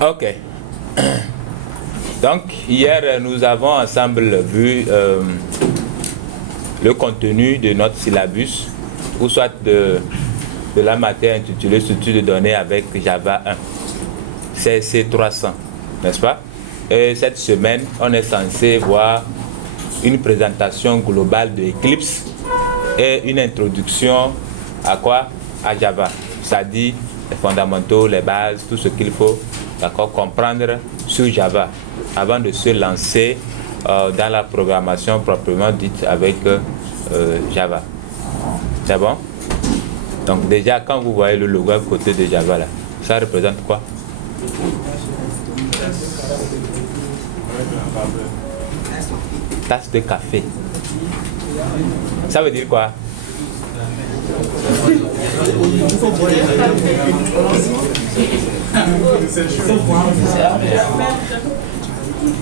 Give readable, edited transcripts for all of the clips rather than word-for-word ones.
Ok. Donc, hier, nous avons ensemble vu le contenu de notre syllabus, ou soit de la matière intitulée Structure de données avec Java 1. C'est C300, n'est-ce pas? Et cette semaine, on est censé voir une présentation globale de Eclipse et une introduction à quoi? À Java. C'est-à-dire les fondamentaux, les bases, tout ce qu'il faut comprendre sur Java avant de se lancer dans la programmation proprement dite avec Java. C'est bon? Donc déjà, quand vous voyez le logo à côté de Java, là, ça représente quoi? Tasse de café. Ça veut dire quoi?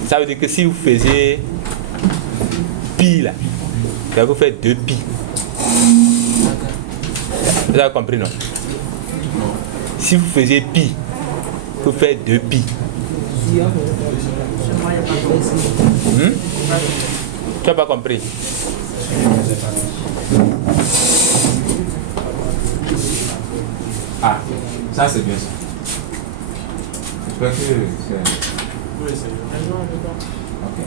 Ça veut dire que si vous faisiez pi là, vous faites 2 pi. Vous avez compris, non? Si vous faisiez pi, vous faites 2 pi. Tu n'as pas compris? Ah, ça c'est bien ça. J'espère que c'est... Ok.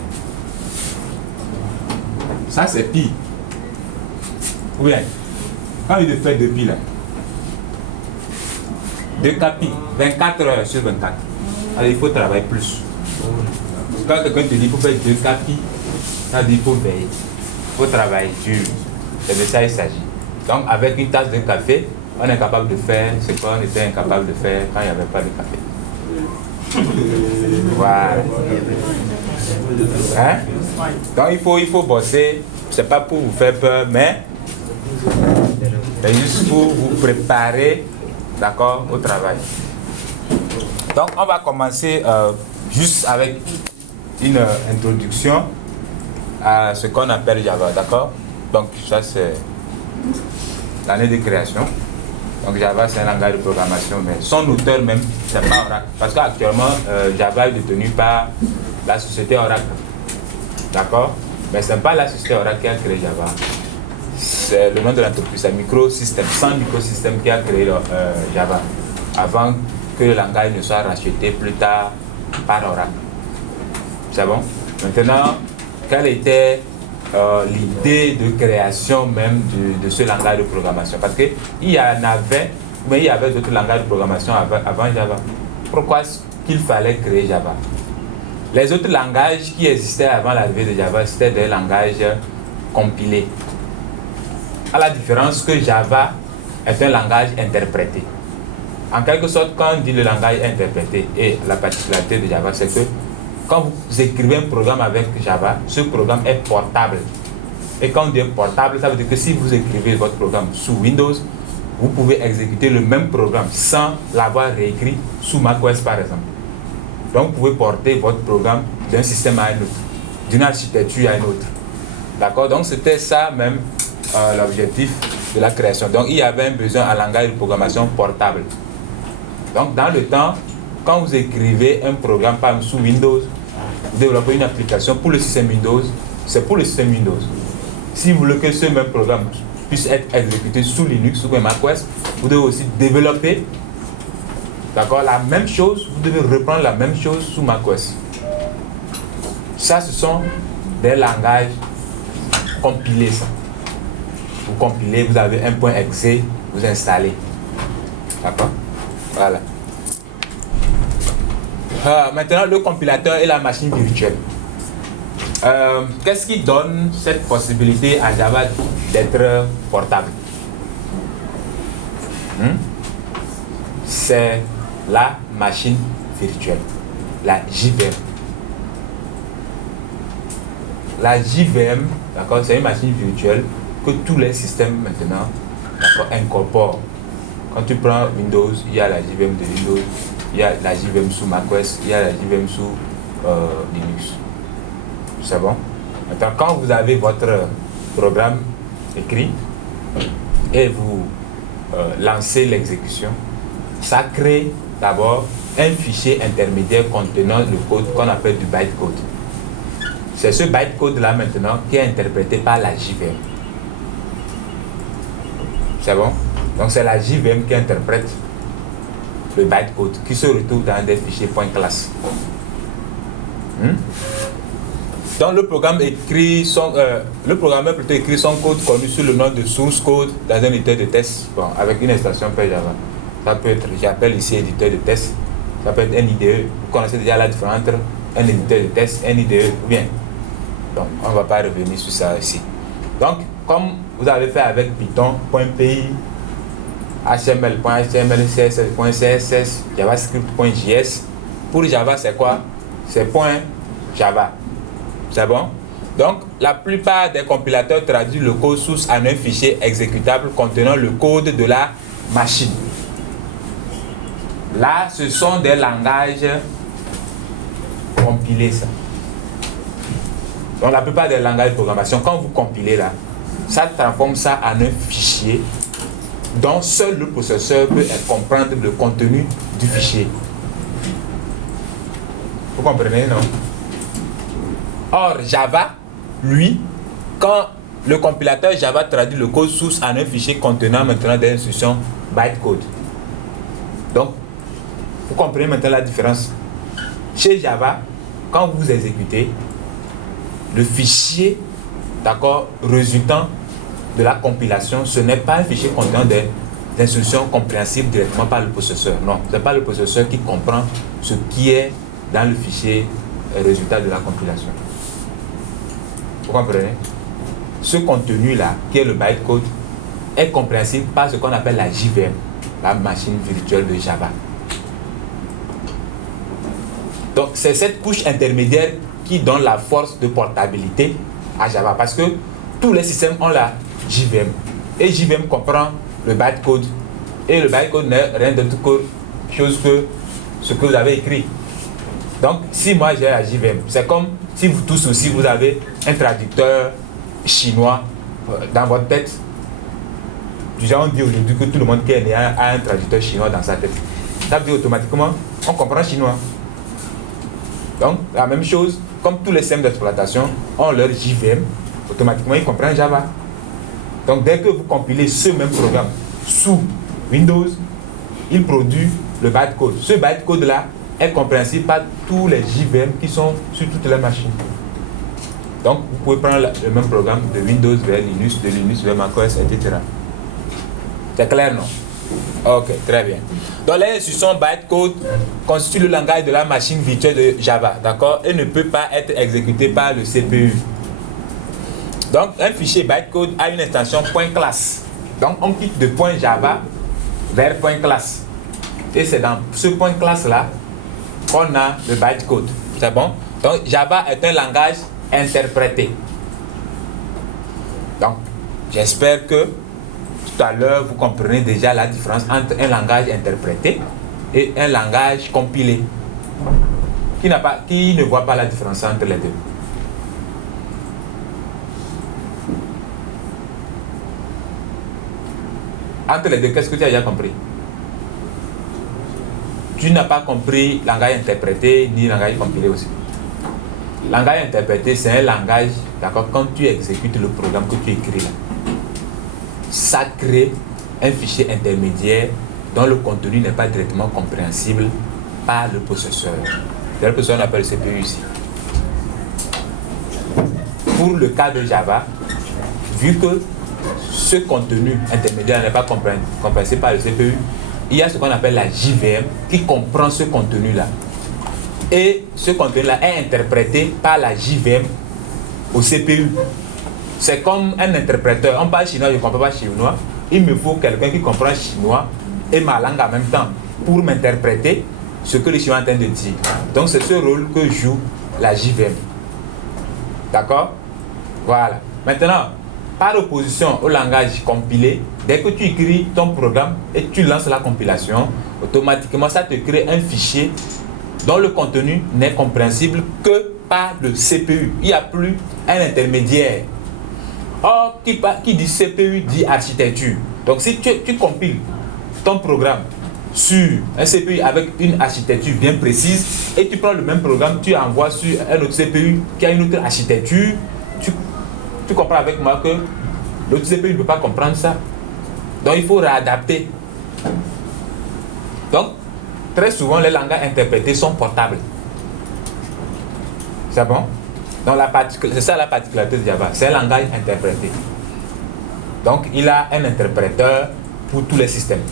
Ça c'est pi. Oui, quand il fait 2 pi là, 2 pi, 24 heures sur 24. Alors il faut travailler plus. Quand quelqu'un te dit qu'il faut faire 2 pi, ça dit qu'il faut veiller. Il faut travailler dur. C'est de ça il s'agit. Donc avec une tasse de café, on est capable de faire ce qu'on était incapable de faire quand il n'y avait pas de café. Voilà. Hein? Donc il faut bosser. C'est pas pour vous faire peur, mais c'est juste pour vous préparer, d'accord, au travail. Donc on va commencer juste avec une introduction à ce qu'on appelle Java, d'accord? Donc ça c'est l'année de création. Donc Java c'est un langage de programmation, mais son auteur même, c'est pas Oracle. Parce qu'actuellement, Java est détenu par la société Oracle. D'accord? Mais ce n'est pas la société Oracle qui a créé Java. C'est le nom de l'entreprise, c'est Microsystem, Sun Microsystem qui a créé Java. Avant que le langage ne soit racheté plus tard par Oracle. C'est bon? Maintenant, quelle était l'idée de création même de ce langage de programmation? Parce qu'il y en avait, mais il y avait d'autres langages de programmation avant Java. Pourquoi qu'il fallait créer Java? Les autres langages qui existaient avant l'arrivée de Java, c'était des langages compilés. À la différence que Java est un langage interprété. En quelque sorte, quand on dit le langage interprété, et la particularité de Java, c'est que quand vous écrivez un programme avec Java, ce programme est portable. Et quand on dit portable, ça veut dire que si vous écrivez votre programme sous Windows, vous pouvez exécuter le même programme sans l'avoir réécrit sous macOS par exemple. Donc vous pouvez porter votre programme d'un système à un autre, d'une architecture à une autre. D'accord? Donc c'était ça même l'objectif de la création. Donc il y avait un besoin à langage de programmation portable. Donc dans le temps, quand vous écrivez un programme par exemple sous Windows, vous développez une application pour le système Windows, c'est pour le système Windows. Si vous voulez que ce même programme puisse être exécuté sous Linux ou macOS, vous devez aussi développer, d'accord, la même chose, vous devez reprendre la même chose sous macOS. Ça, ce sont des langages compilés, ça. Vous compilez, vous avez un point .exe, vous installez. D'accord? Voilà. Maintenant, le compilateur et la machine virtuelle. Qu'est-ce qui donne cette possibilité à Java d'être portable? C'est la machine virtuelle, la JVM. La JVM, d'accord, c'est une machine virtuelle que tous les systèmes maintenant incorporent. Quand tu prends Windows, il y a la JVM de Windows, il y a la JVM sous macOS, il y a la JVM sous Linux. C'est bon? Maintenant, quand vous avez votre programme écrit et vous lancez l'exécution, ça crée d'abord un fichier intermédiaire contenant le code qu'on appelle du bytecode. C'est ce bytecode-là maintenant qui est interprété par la JVM. C'est bon? Donc c'est la JVM qui interprète le bytecode qui se retrouve dans des fichiers .class. Donc le programme écrit le programmeur plutôt écrit son code connu sous le nom de source code dans un éditeur de test, bon, avec une extension Java. Ça peut être, j'appelle ici éditeur de test, ça peut être un IDE. Vous connaissez déjà la différence entre un éditeur de test, un IDE ou bien. Donc on ne va pas revenir sur ça ici. Donc comme vous avez fait avec Python.py, HTML.html, CSS.css, JavaScript.js, pour Java c'est quoi? C'est .java. C'est bon? Donc, la plupart des compilateurs traduisent le code source en un fichier exécutable contenant le code de la machine. Là, ce sont des langages compilés, ça. Donc, la plupart des langages de programmation, quand vous compilez là, ça transforme ça en un fichier dont seul le processeur peut comprendre le contenu du fichier. Vous comprenez, non? Or, Java, lui, quand le compilateur Java traduit le code source en un fichier contenant maintenant des instructions bytecode. Donc, vous comprenez maintenant la différence. Chez Java, quand vous exécutez, le fichier, d'accord, résultant de la compilation, ce n'est pas un fichier contenant des instructions compréhensibles directement par le processeur. Non, ce n'est pas le processeur qui comprend ce qui est dans le fichier résultat de la compilation. Vous comprenez? Ce contenu-là, qui est le bytecode, est compréhensible par ce qu'on appelle la JVM, la machine virtuelle de Java. Donc, c'est cette couche intermédiaire qui donne la force de portabilité à Java, parce que tous les systèmes ont la JVM. Et JVM comprend le bytecode. Et le bytecode n'est rien d'autre que chose que ce que vous avez écrit. Donc, si moi j'ai la JVM, c'est comme si vous tous aussi vous avez un traducteur chinois dans votre tête. Déjà, on dit aujourd'hui que tout le monde qui est né a un traducteur chinois dans sa tête. Ça veut dire automatiquement, on comprend chinois. Donc, la même chose, comme tous les systèmes d'exploitation ont leur JVM, automatiquement ils comprennent Java. Donc, dès que vous compilez ce même programme sous Windows, il produit le bytecode. Ce bytecode-là est compréhensible par tous les JVM qui sont sur toutes les machines. Donc, vous pouvez prendre le même programme de Windows vers Linux, de Linux vers macOS, etc. C'est clair, non? Ok, très bien. Donc, les instructions bytecode constituent le langage de la machine virtuelle de Java, d'accord? Et ne peut pas être exécuté par le CPU. Donc, un fichier bytecode a une extension .class. Donc, on quitte de .java vers .class. Et c'est dans ce .class-là qu'on a le bytecode. C'est bon? Donc, Java est un langage interprété. Donc, j'espère que tout à l'heure, vous comprenez déjà la différence entre un langage interprété et un langage compilé. Qui ne voit pas la différence entre les deux? Entre les deux, qu'est-ce que tu as déjà compris? Tu n'as pas compris langage interprété ni langage compilé aussi. Langage interprété, c'est un langage, d'accord, quand tu exécutes le programme que tu écris là, ça crée un fichier intermédiaire dont le contenu n'est pas directement compréhensible par le processeur. Le processeur, on appelle le CPU ici. Pour le cas de Java, vu que ce contenu intermédiaire n'est pas compréhensible par le CPU, il y a ce qu'on appelle la JVM qui comprend ce contenu-là. Et ce contenu-là est interprété par la JVM au CPU. C'est comme un interpréteur. On parle chinois, je ne comprends pas chinois. Il me faut quelqu'un qui comprend chinois et ma langue en même temps pour m'interpréter ce que le chinois est en train de dire. Donc c'est ce rôle que joue la JVM. D'accord? Voilà. Maintenant, par opposition au langage compilé, dès que tu écris ton programme et tu lances la compilation, automatiquement ça te crée un fichier dont le contenu n'est compréhensible que par le CPU. Il n'y a plus un intermédiaire. Or, qui dit CPU dit architecture. Donc si tu compiles ton programme sur un CPU avec une architecture bien précise et tu prends le même programme, tu envoies sur un autre CPU qui a une autre architecture, tu comprends avec moi que l'autre CPU ne peut pas comprendre ça. Donc il faut réadapter. Donc, très souvent, les langages interprétés sont portables. C'est bon? Donc, c'est ça la particularité de Java. C'est un langage interprété. Donc, il a un interpréteur pour tous les systèmes.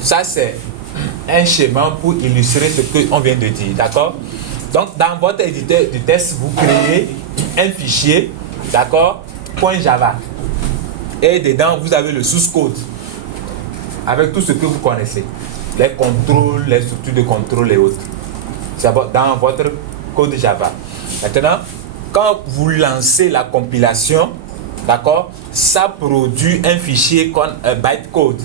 Ça, c'est un schéma pour illustrer ce qu'on vient de dire. D'accord? Donc, dans votre éditeur du test, vous créez un fichier, d'accord, .java. Et dedans, vous avez le source code avec tout ce que vous connaissez. Les contrôles, les structures de contrôle et autres. C'est dans votre code Java. Maintenant, quand vous lancez la compilation, d'accord, ça produit un fichier bytecode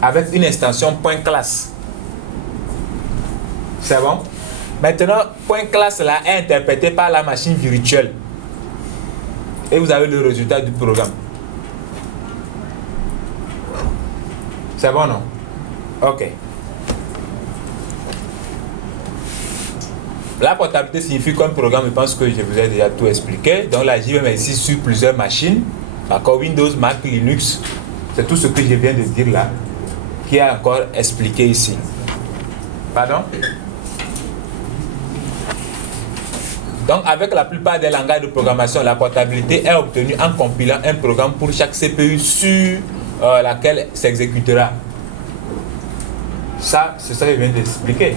avec une extension .class. C'est bon? Maintenant, .class là est interprété par la machine virtuelle. Et vous avez le résultat du programme. C'est bon, non? Ok. La portabilité signifie qu'un programme, je pense que je vous ai déjà tout expliqué. Donc la JVM est ici sur plusieurs machines. D'accord, Windows, Mac, Linux. C'est tout ce que je viens de dire là, qui est encore expliqué ici. Pardon? Donc avec la plupart des langages de programmation, la portabilité est obtenue en compilant un programme pour chaque CPU sur laquelle s'exécutera. Ça, c'est ça que je viens d'expliquer.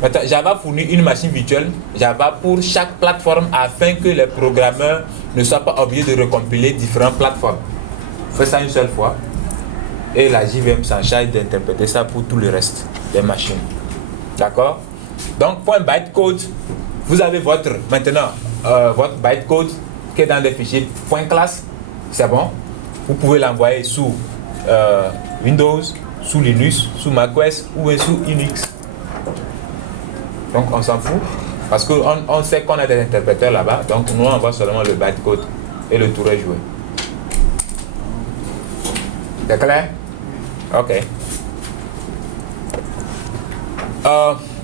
Maintenant, Java fournit une machine virtuelle Java pour chaque plateforme afin que les programmeurs ne soient pas obligés de recompiler différentes plateformes. Faites ça une seule fois et la JVM s'en charge d'interpréter ça pour tout le reste des machines. D'accord? Donc, .bytecode, vous avez votre bytecode qui est dans des fichiers .class. C'est bon? Vous pouvez l'envoyer sous Windows, sous Linux, sous macOS ou sous Unix. Donc on s'en fout parce qu'on sait qu'on a des interpréteurs là-bas. Donc nous on envoie seulement le bytecode et le tour est joué. C'est clair? Ok.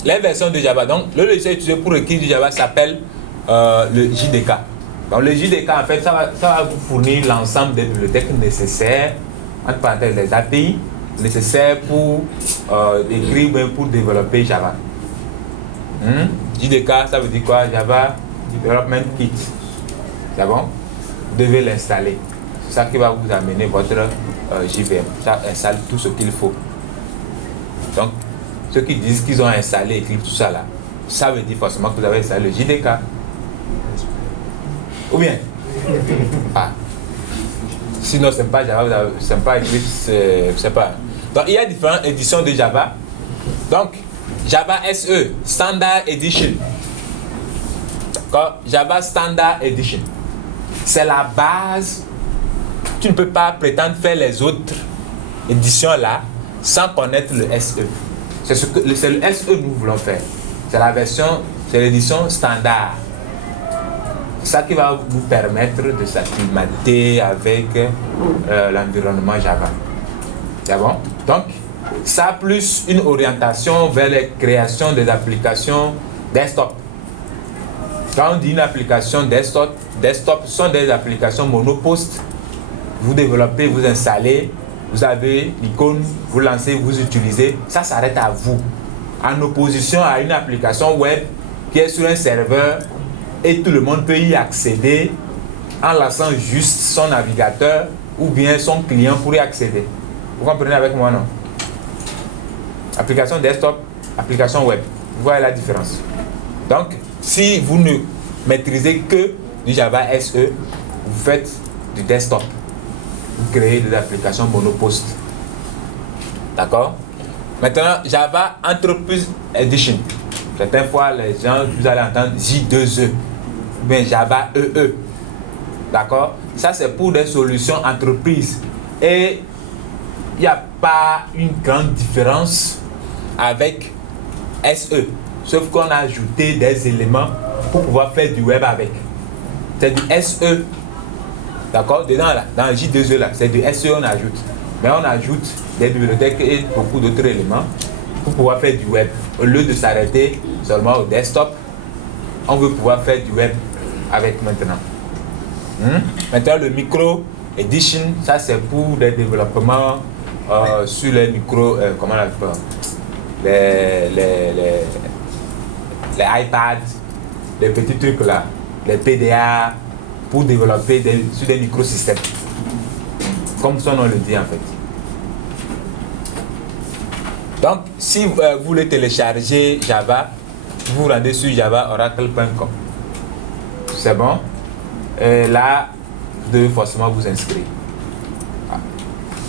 Les versions de Java. Donc le logiciel utilisé pour écrire du Java s'appelle le JDK. Donc le JDK en fait ça va vous fournir l'ensemble des bibliothèques nécessaires, entre parenthèses les API nécessaires pour écrire ou pour développer Java. JDK, ça veut dire quoi? Java Development Kit. C'est bon? Vous devez l'installer. C'est ça qui va vous amener votre JVM. Ça installe tout ce qu'il faut. Donc, ceux qui disent qu'ils ont installé Eclipse, tout ça là, ça veut dire forcément que vous avez installé le JDK. Ou bien? Ah. Sinon, c'est pas Java, c'est pas Eclipse, c'est pas. Donc, il y a différentes éditions de Java. Donc, Java SE, Standard Edition. D'accord? Java Standard Edition. C'est la base. Tu ne peux pas prétendre faire les autres éditions là sans connaître le SE. C'est le SE que nous voulons faire. C'est la version, c'est l'édition standard. C'est ça qui va vous permettre de s'acclimater avec l'environnement Java. C'est bon? Donc, ça plus une orientation vers la création des applications desktop. Quand on dit une application desktop, ce sont des applications monopost. Vous développez, vous installez, vous avez l'icône, vous lancez, vous utilisez. Ça s'arrête à vous. En opposition à une application web qui est sur un serveur et tout le monde peut y accéder en lançant juste son navigateur ou bien son client pour y accéder. Vous comprenez avec moi, non? Application desktop, application web. Vous voyez la différence. Donc, si vous ne maîtrisez que du Java SE, vous faites du desktop. Vous créez des applications monopost. D'accord? Maintenant, Java Enterprise Edition. Certaines fois, les gens, vous allez entendre J2E. Ou bien Java EE. D'accord? Ça, c'est pour des solutions entreprises. Et il n'y a pas une grande différence avec SE. Sauf qu'on a ajouté des éléments pour pouvoir faire du web avec. C'est du SE. D'accord? Dedans, là, dans le J2E, là, c'est du SE on ajoute. Mais on ajoute des bibliothèques et beaucoup d'autres éléments pour pouvoir faire du web. Au lieu de s'arrêter seulement au desktop, on veut pouvoir faire du web avec maintenant. Maintenant, le micro edition, ça c'est pour des développements sur les micros, comment on appelle, les iPads, les petits trucs là, les PDA, pour développer sur des microsystèmes. Comme son nom le dit en fait. Donc, si vous voulez télécharger Java, vous vous rendez sur javaoracle.com. C'est bon? Et là, vous devez forcément vous inscrire.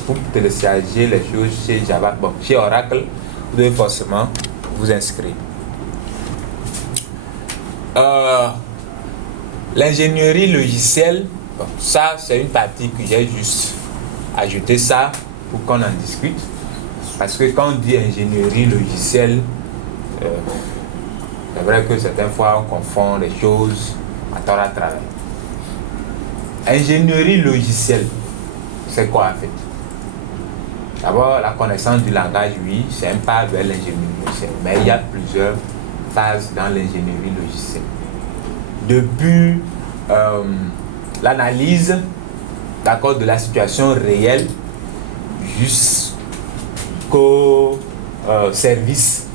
Pour télécharger les choses chez Java, bon, chez Oracle, vous devez forcément vous inscrire. L'ingénierie logicielle, bon, ça c'est une partie que j'ai juste ajouté ça pour qu'on en discute. Parce que quand on dit ingénierie logicielle, c'est vrai que certaines fois on confond les choses à tort à travers. Ingénierie logicielle, c'est quoi en fait? D'abord, la connaissance du langage, oui, c'est un pas vers l'ingénierie logicielle. Mais il y a plusieurs phases dans l'ingénierie logicielle. Depuis l'analyse, d'accord, de la situation réelle jusqu'au service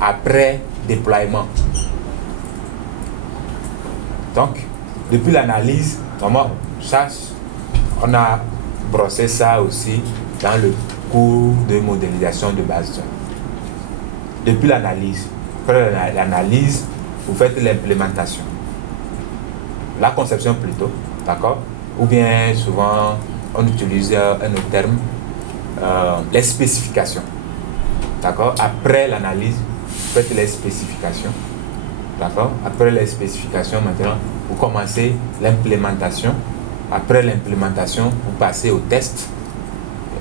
après déploiement. Donc, depuis l'analyse, vraiment, ça, on a brossé ça aussi dans le cours de modélisation de base. Depuis l'analyse, après l'analyse, vous faites l'implémentation. La conception plutôt, d'accord? Ou bien souvent, on utilise un autre terme, les spécifications. D'accord? Après l'analyse, vous faites les spécifications. D'accord? Après les spécifications, maintenant, vous commencez l'implémentation. Après l'implémentation, vous passez au test.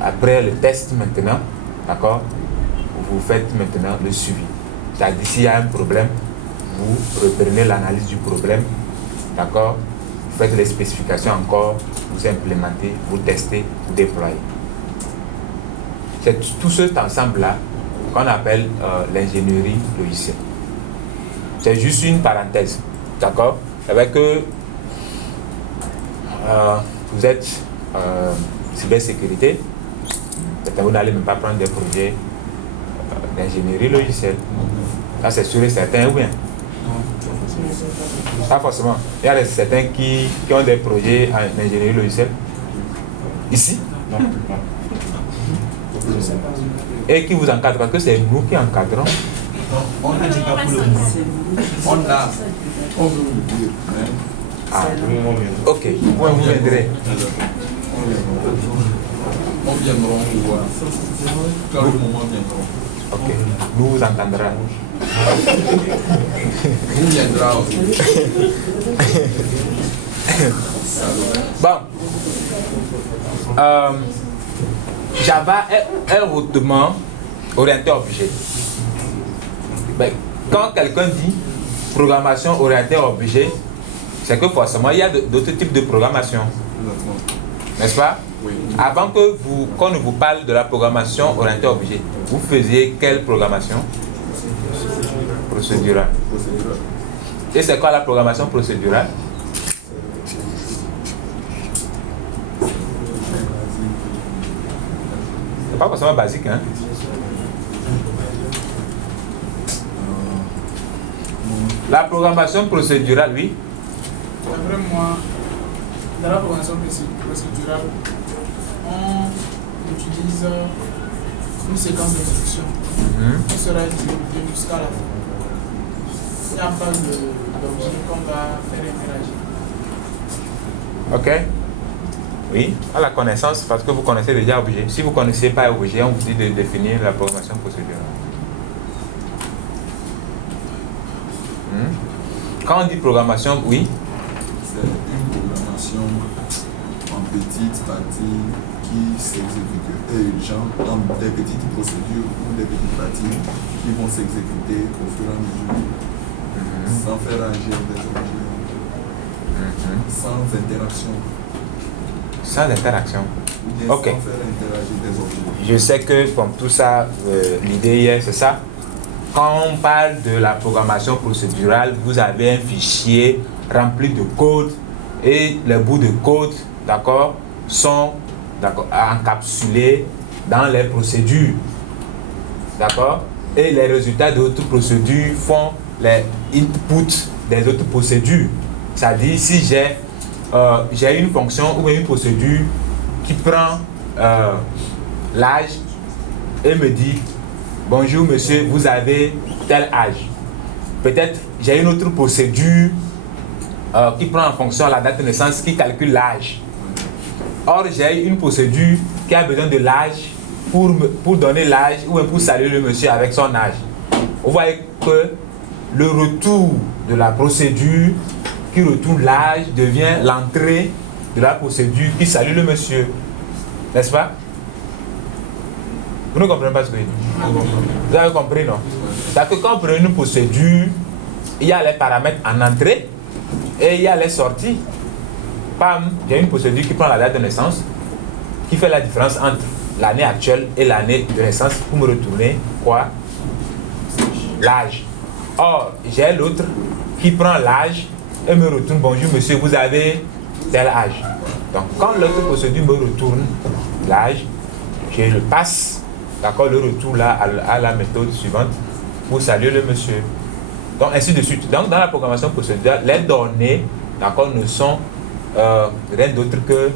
Après le test maintenant, d'accord, vous faites maintenant le suivi. C'est-à-dire s'il y a un problème, vous reprenez l'analyse du problème, d'accord, vous faites les spécifications encore, vous implémentez, vous testez, vous déployez. C'est tout cet ensemble-là qu'on appelle l'ingénierie logicielle. C'est juste une parenthèse, d'accord, avec que vous êtes cybersécurité. Vous n'allez même pas prendre des projets d'ingénierie logicielle. Ça, c'est sûr et certain, ou bien? Pas forcément. Il y a certains qui ont des projets en ingénierie logicielle. Ici? Non. Et qui vous encadrent? Parce que c'est nous qui encadrons. On ne dit pas pour le moment. On veut vous dire. Ah, ok. Vous viendrez. On viendra, on voit. Quand le moment viendra. Ok. Nous vous entendrons. Vous viendra aussi. Bon. Java est hautement orienté objet. Mais quand quelqu'un dit programmation orientée objet, c'est que forcément il y a d'autres types de programmation. N'est-ce pas? Oui. Avant que qu'on ne vous parle de la programmation orientée objet, vous faisiez quelle programmation? Procédurale. Et c'est quoi la programmation procédurale? C'est pas forcément basique, hein? La programmation procédurale, oui. D'après moi, dans la programmation procédurale, on utilise une séquence d'instructions qui sera exécutée jusqu'à la fin. Il n'y a pas d'objet qu'on va faire interagir. Ok. Oui, à la connaissance, parce que vous connaissez déjà objet. Si vous ne connaissez pas objet, on vous dit de définir la programmation procédurale. Quand on dit programmation, oui. C'est une programmation en petites parties qui s'exécute dans des petites procédures ou des petites parties qui vont s'exécuter au fur et à mesure, sans faire agir des objets, sans interaction. Sans interaction. Ou bien Ok. sans faire interagir des objets. Je sais que comme tout ça, l'idée hier, c'est ça. Quand on parle de la programmation procédurale, vous avez un fichier rempli de code et les bouts de code, d'accord, sont encapsulés dans les procédures, d'accord, et les résultats de votre procédure font les inputs des autres procédures. C'est-à-dire si j'ai une fonction ou une procédure qui prend l'âge et me dit bonjour monsieur, vous avez tel âge. Peut-être j'ai une autre procédure qui prend en fonction la date de naissance qui calcule l'âge. Or j'ai une procédure qui a besoin de l'âge pour donner l'âge ou pour saluer le monsieur avec son âge. Vous voyez que le retour de la procédure qui retourne l'âge devient l'entrée de la procédure qui salue le monsieur. N'est-ce pas? Vous ne comprenez pas ce que je dis? Vous avez compris, non? C'est-à-dire que quand on prend une procédure, il y a les paramètres en entrée et il y a les sorties. Pam, il y a une procédure qui prend la date de naissance, qui fait la différence entre l'année actuelle et l'année de naissance pour me retourner quoi? L'âge. Or, j'ai l'autre qui prend l'âge et me retourne bonjour monsieur, vous avez tel âge. Donc, quand l'autre procédure me retourne l'âge, je le passe, d'accord, le retour là à la méthode suivante pour saluer le monsieur. Donc, ainsi de suite. Donc, dans la programmation procédurale, les données, d'accord, ne sont rien d'autre que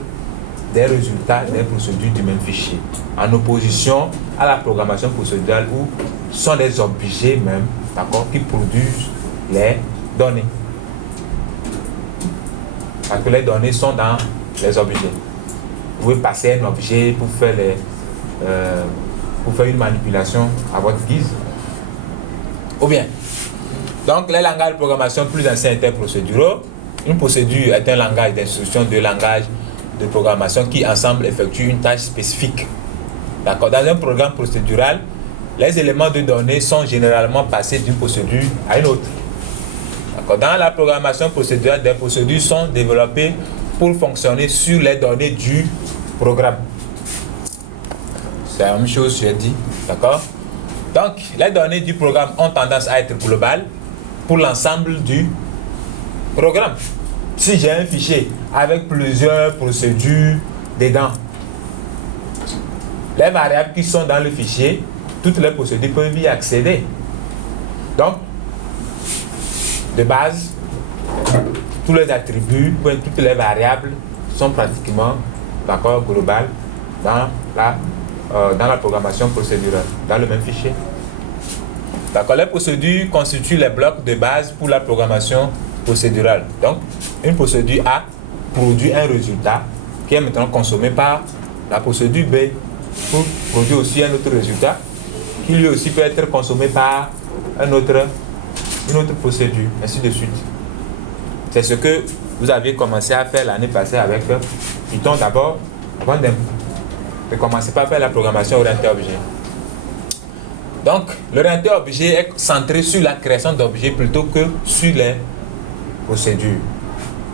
des résultats des procédures du même fichier. En opposition à la programmation procédurale où ce sont des objets même, d'accord, qui produisent les données. Parce que les données sont dans les objets. Vous pouvez passer un objet pour faire une manipulation à votre guise. Ou bien, donc les langages de programmation plus anciens étaient procéduraux. Une procédure est un langage d'instruction, deux langages de programmation qui ensemble effectuent une tâche spécifique. D'accord. Dans un programme procédural, les éléments de données sont généralement passés d'une procédure à une autre. D'accord. Dans la programmation procédurale, des procédures sont développées pour fonctionner sur les données du programme. C'est la même chose que j'ai dit. D'accord. Donc, les données du programme ont tendance à être globales pour l'ensemble du programme. Si j'ai un fichier avec plusieurs procédures dedans, les variables qui sont dans le fichier, toutes les procédures peuvent y accéder. Donc, de base, tous les attributs, toutes les variables sont pratiquement d'accord, globales dans la programmation procédurale, dans le même fichier. D'accord, les procédures constituent les blocs de base pour la programmation procédurale. Donc, une procédure A produit un résultat qui est maintenant consommé par la procédure B pour produire aussi un autre résultat qui lui aussi peut être consommé par une autre procédure, ainsi de suite. C'est ce que vous aviez commencé à faire l'année passée avec Python d'abord, avant de commencer par faire la programmation orientée objet. Donc, l'orienté objet est centré sur la création d'objets plutôt que sur les procédures.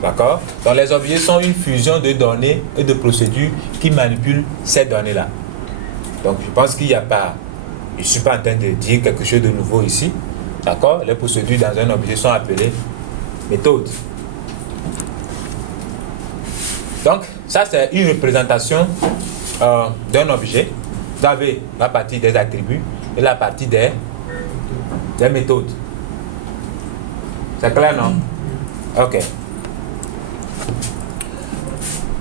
D'accord? Donc, les objets sont une fusion de données et de procédures qui manipulent ces données-là. Donc, je pense qu'il n'y a pas... Je ne suis pas en train de dire quelque chose de nouveau ici. D'accord? Les procédures dans un objet sont appelées méthodes. Donc, ça, c'est une représentation d'un objet. Vous avez la partie des attributs et la partie des méthodes. C'est clair, non? Ok.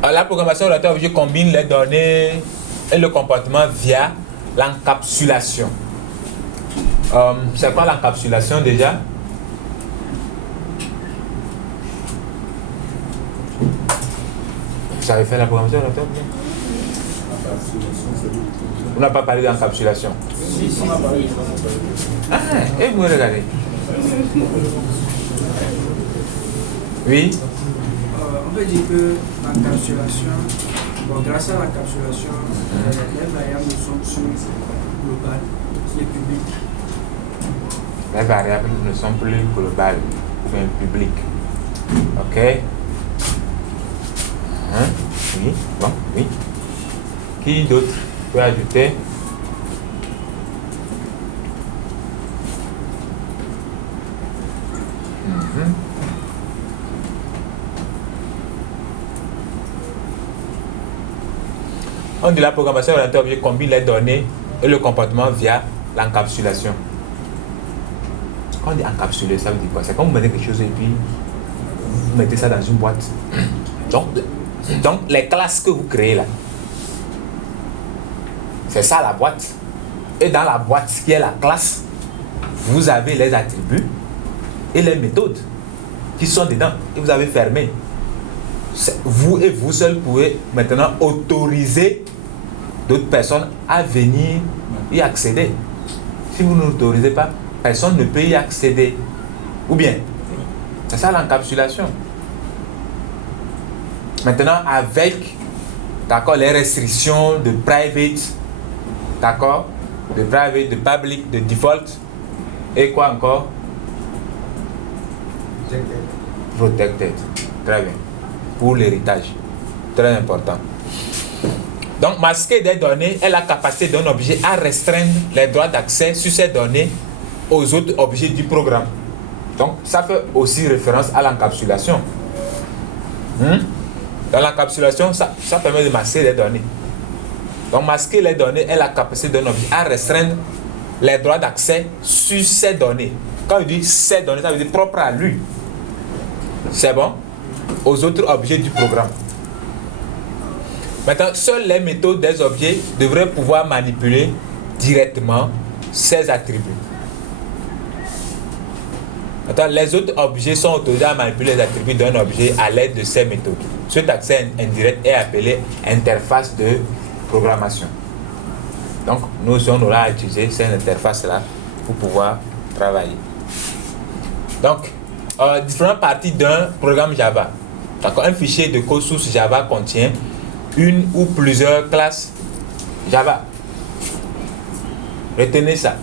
La programmation orientée objet combine les données et le comportement via l'encapsulation. C'est quoi l'encapsulation déjà? Vous avez fait la programmation orientée objet? On n'a pas parlé d'encapsulation. Si, on a parlé de ça. Ah, et vous regardez. Oui. On peut dire que l'encapsulation, grâce à l'encapsulation, les variables ne sont plus globales, qui est public. Les variables ne sont plus globales ou bien publiques. Ok. Oui, bon, oui. Qui d'autre peut ajouter? On dit la programmation orientée objet combine les données et le comportement via l'encapsulation. Quand on dit encapsuler, ça veut dire quoi? C'est quand vous mettez quelque chose et puis vous mettez ça dans une boîte. Donc les classes que vous créez là, c'est ça la boîte. Et dans la boîte, ce qui est la classe, vous avez les attributs et les méthodes qui sont dedans. Et vous avez fermé. Vous et vous seul pouvez maintenant autoriser d'autres personnes à venir y accéder. Si vous n'autorisez pas, personne ne peut y accéder. Ou bien, c'est ça l'encapsulation. Maintenant, avec d'accord, les restrictions de private, d'accord, de private, de public, de default, et quoi encore? Protected. Très bien. Pour l'héritage. Très important. Donc, masquer des données est la capacité d'un objet à restreindre les droits d'accès sur ces données aux autres objets du programme. Donc, ça fait aussi référence à l'encapsulation. Dans l'encapsulation, ça permet de masquer les données. Donc, masquer les données est la capacité d'un objet à restreindre les droits d'accès sur ces données. Quand je dis ces données, ça veut dire propre à lui. C'est bon? Aux autres objets du programme. Maintenant, seules les méthodes des objets devraient pouvoir manipuler directement ces attributs. Maintenant, les autres objets sont autorisés à manipuler les attributs d'un objet à l'aide de ces méthodes. Cet accès indirect est appelé interface de programmation. Donc, nous on aura à utiliser cette interface-là pour pouvoir travailler. Donc, différentes parties d'un programme Java. D'accord, un fichier de code source Java contient une ou plusieurs classes Java. Retenez ça.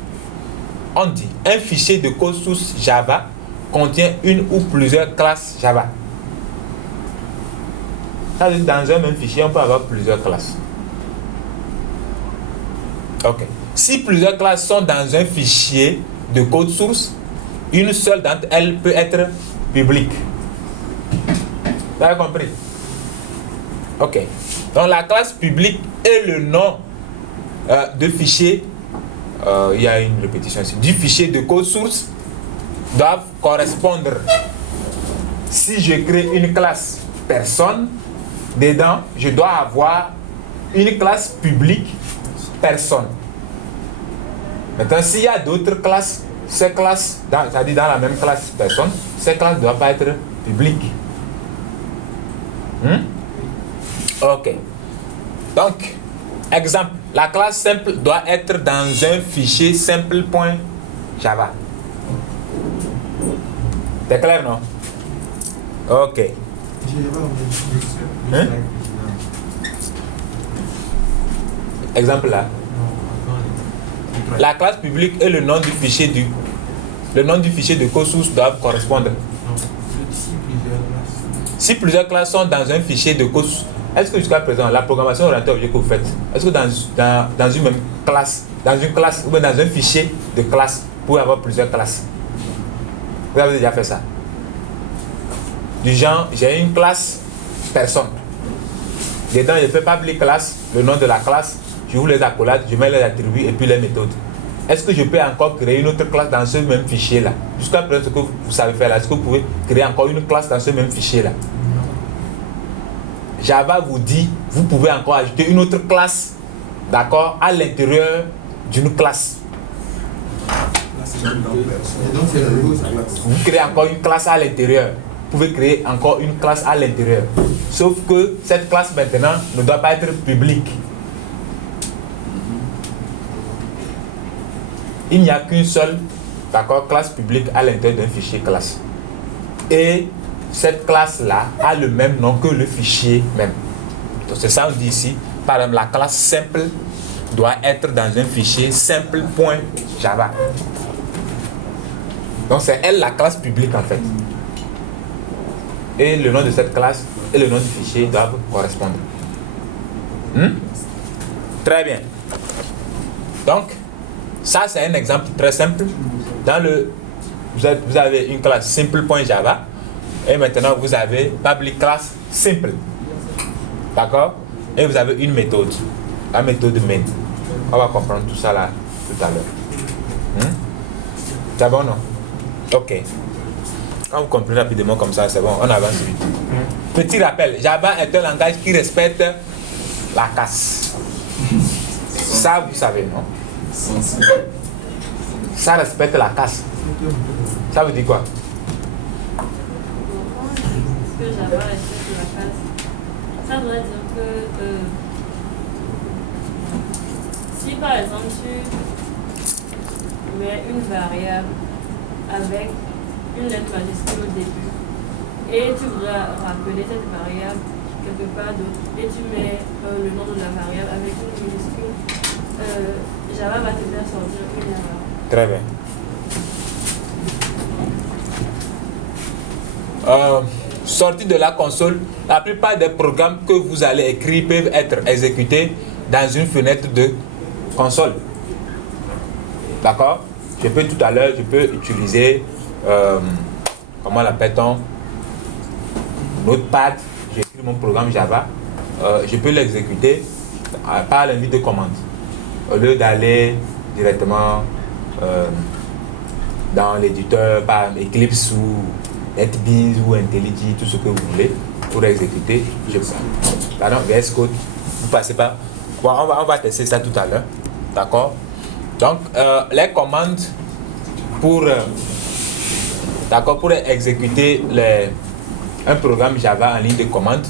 On dit un fichier de code source Java contient une ou plusieurs classes Java. Ça veut dire dans un même fichier, on peut avoir plusieurs classes. Ok. Si plusieurs classes sont dans un fichier de code source, une seule d'entre elles peut être publique. Vous avez compris? Ok. Donc la classe publique et le nom de fichier, il y a une répétition ici, du fichier de code source doivent correspondre. Si je crée une classe personne, dedans, je dois avoir une classe publique personne. Maintenant, s'il y a d'autres classes, ces classes, c'est-à-dire dans la même classe personne, ces classes ne doivent pas être publiques. Ok. Donc, exemple, la classe simple doit être dans un fichier simple.java. C'est clair, non? Ok. Exemple là. La classe publique et le nom du fichier de code source doivent correspondre. Si plusieurs classes sont dans un fichier de code source, est-ce que jusqu'à présent, la programmation orientée objet que vous faites, est-ce que dans une même classe, dans une classe ou bien dans un fichier de classe, vous pouvez avoir plusieurs classes? Vous avez déjà fait ça? Du genre, j'ai une classe personne. Dedans, je fais public class, le nom de la classe, je ouvre les accolades, je mets les attributs et puis les méthodes. Est-ce que je peux encore créer une autre classe dans ce même fichier-là? Jusqu'à présent, ce que vous savez faire là, est-ce que vous pouvez créer encore une classe dans ce même fichier-là? Java vous dit, vous pouvez encore ajouter une autre classe, d'accord, à l'intérieur d'une classe. Vous créez encore une classe à l'intérieur. Vous pouvez créer encore une classe à l'intérieur. Sauf que cette classe maintenant ne doit pas être publique. Il n'y a qu'une seule, d'accord, classe publique à l'intérieur d'un fichier classe. Et cette classe-là a le même nom que le fichier même. Donc c'est ça qu'on dit ici. Par exemple, la classe simple doit être dans un fichier simple.java. Donc c'est elle la classe publique en fait. Et le nom de cette classe et le nom du fichier doivent correspondre. Très bien. Donc, ça c'est un exemple très simple. Dans le, vous avez une classe simple.java et maintenant vous avez public class simple. D'accord? Et vous avez une méthode, la méthode main. On va comprendre tout ça là tout à l'heure. C'est bon, non? Ok. Quand vous comprenez rapidement comme ça, c'est bon, on avance vite. Petit rappel, Java est un langage qui respecte la casse. Ça, vous savez, non? Ça respecte la casse. Ça veut dire quoi? Que Java respecte la casse. Ça voudrait dire que si par exemple tu mets une variable avec une lettre majuscule au début et tu voudrais rappeler cette variable quelque part d'autre et tu mets le nom de la variable avec une minuscule, Java va te faire sortir une erreur. Très bien. Sorti de la console, la plupart des programmes que vous allez écrire peuvent être exécutés dans une fenêtre de console. D'accord? Je peux tout à l'heure, je peux utiliser, comment l'appelle-t-on? Notepad, j'écris mon programme Java, je peux l'exécuter par l'invite de commande. Au lieu d'aller directement dans l'éditeur par Eclipse ou NetBeans ou IntelliJ, tout ce que vous voulez, pour exécuter, je peux. Pardon, VS Code, vous passez pas. Bon, on va tester ça tout à l'heure. D'accord? Donc, les commandes pour exécuter un programme Java en ligne de commande,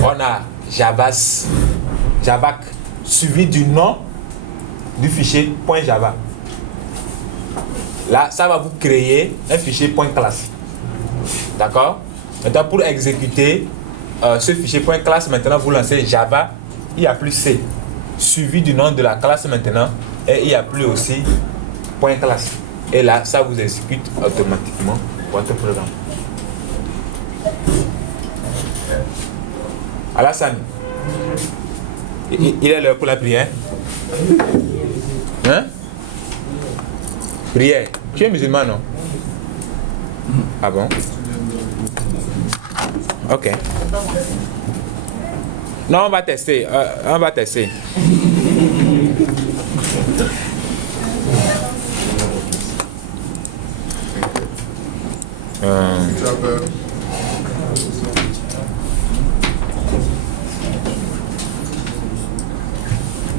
on a Javac suivi du nom du fichier .java. Là, ça va vous créer un fichier .class. D'accord? Maintenant, pour exécuter ce fichier .class, maintenant vous lancez Java, il y a plus C, suivi du nom de la classe maintenant, et il y a plus aussi .class. Et là, ça vous exécute automatiquement votre programme. Alassane, il est l'heure pour la prière. Hein? Prière. Tu es musulman, non? Ah bon? Ok. Non, on va tester. On va tester.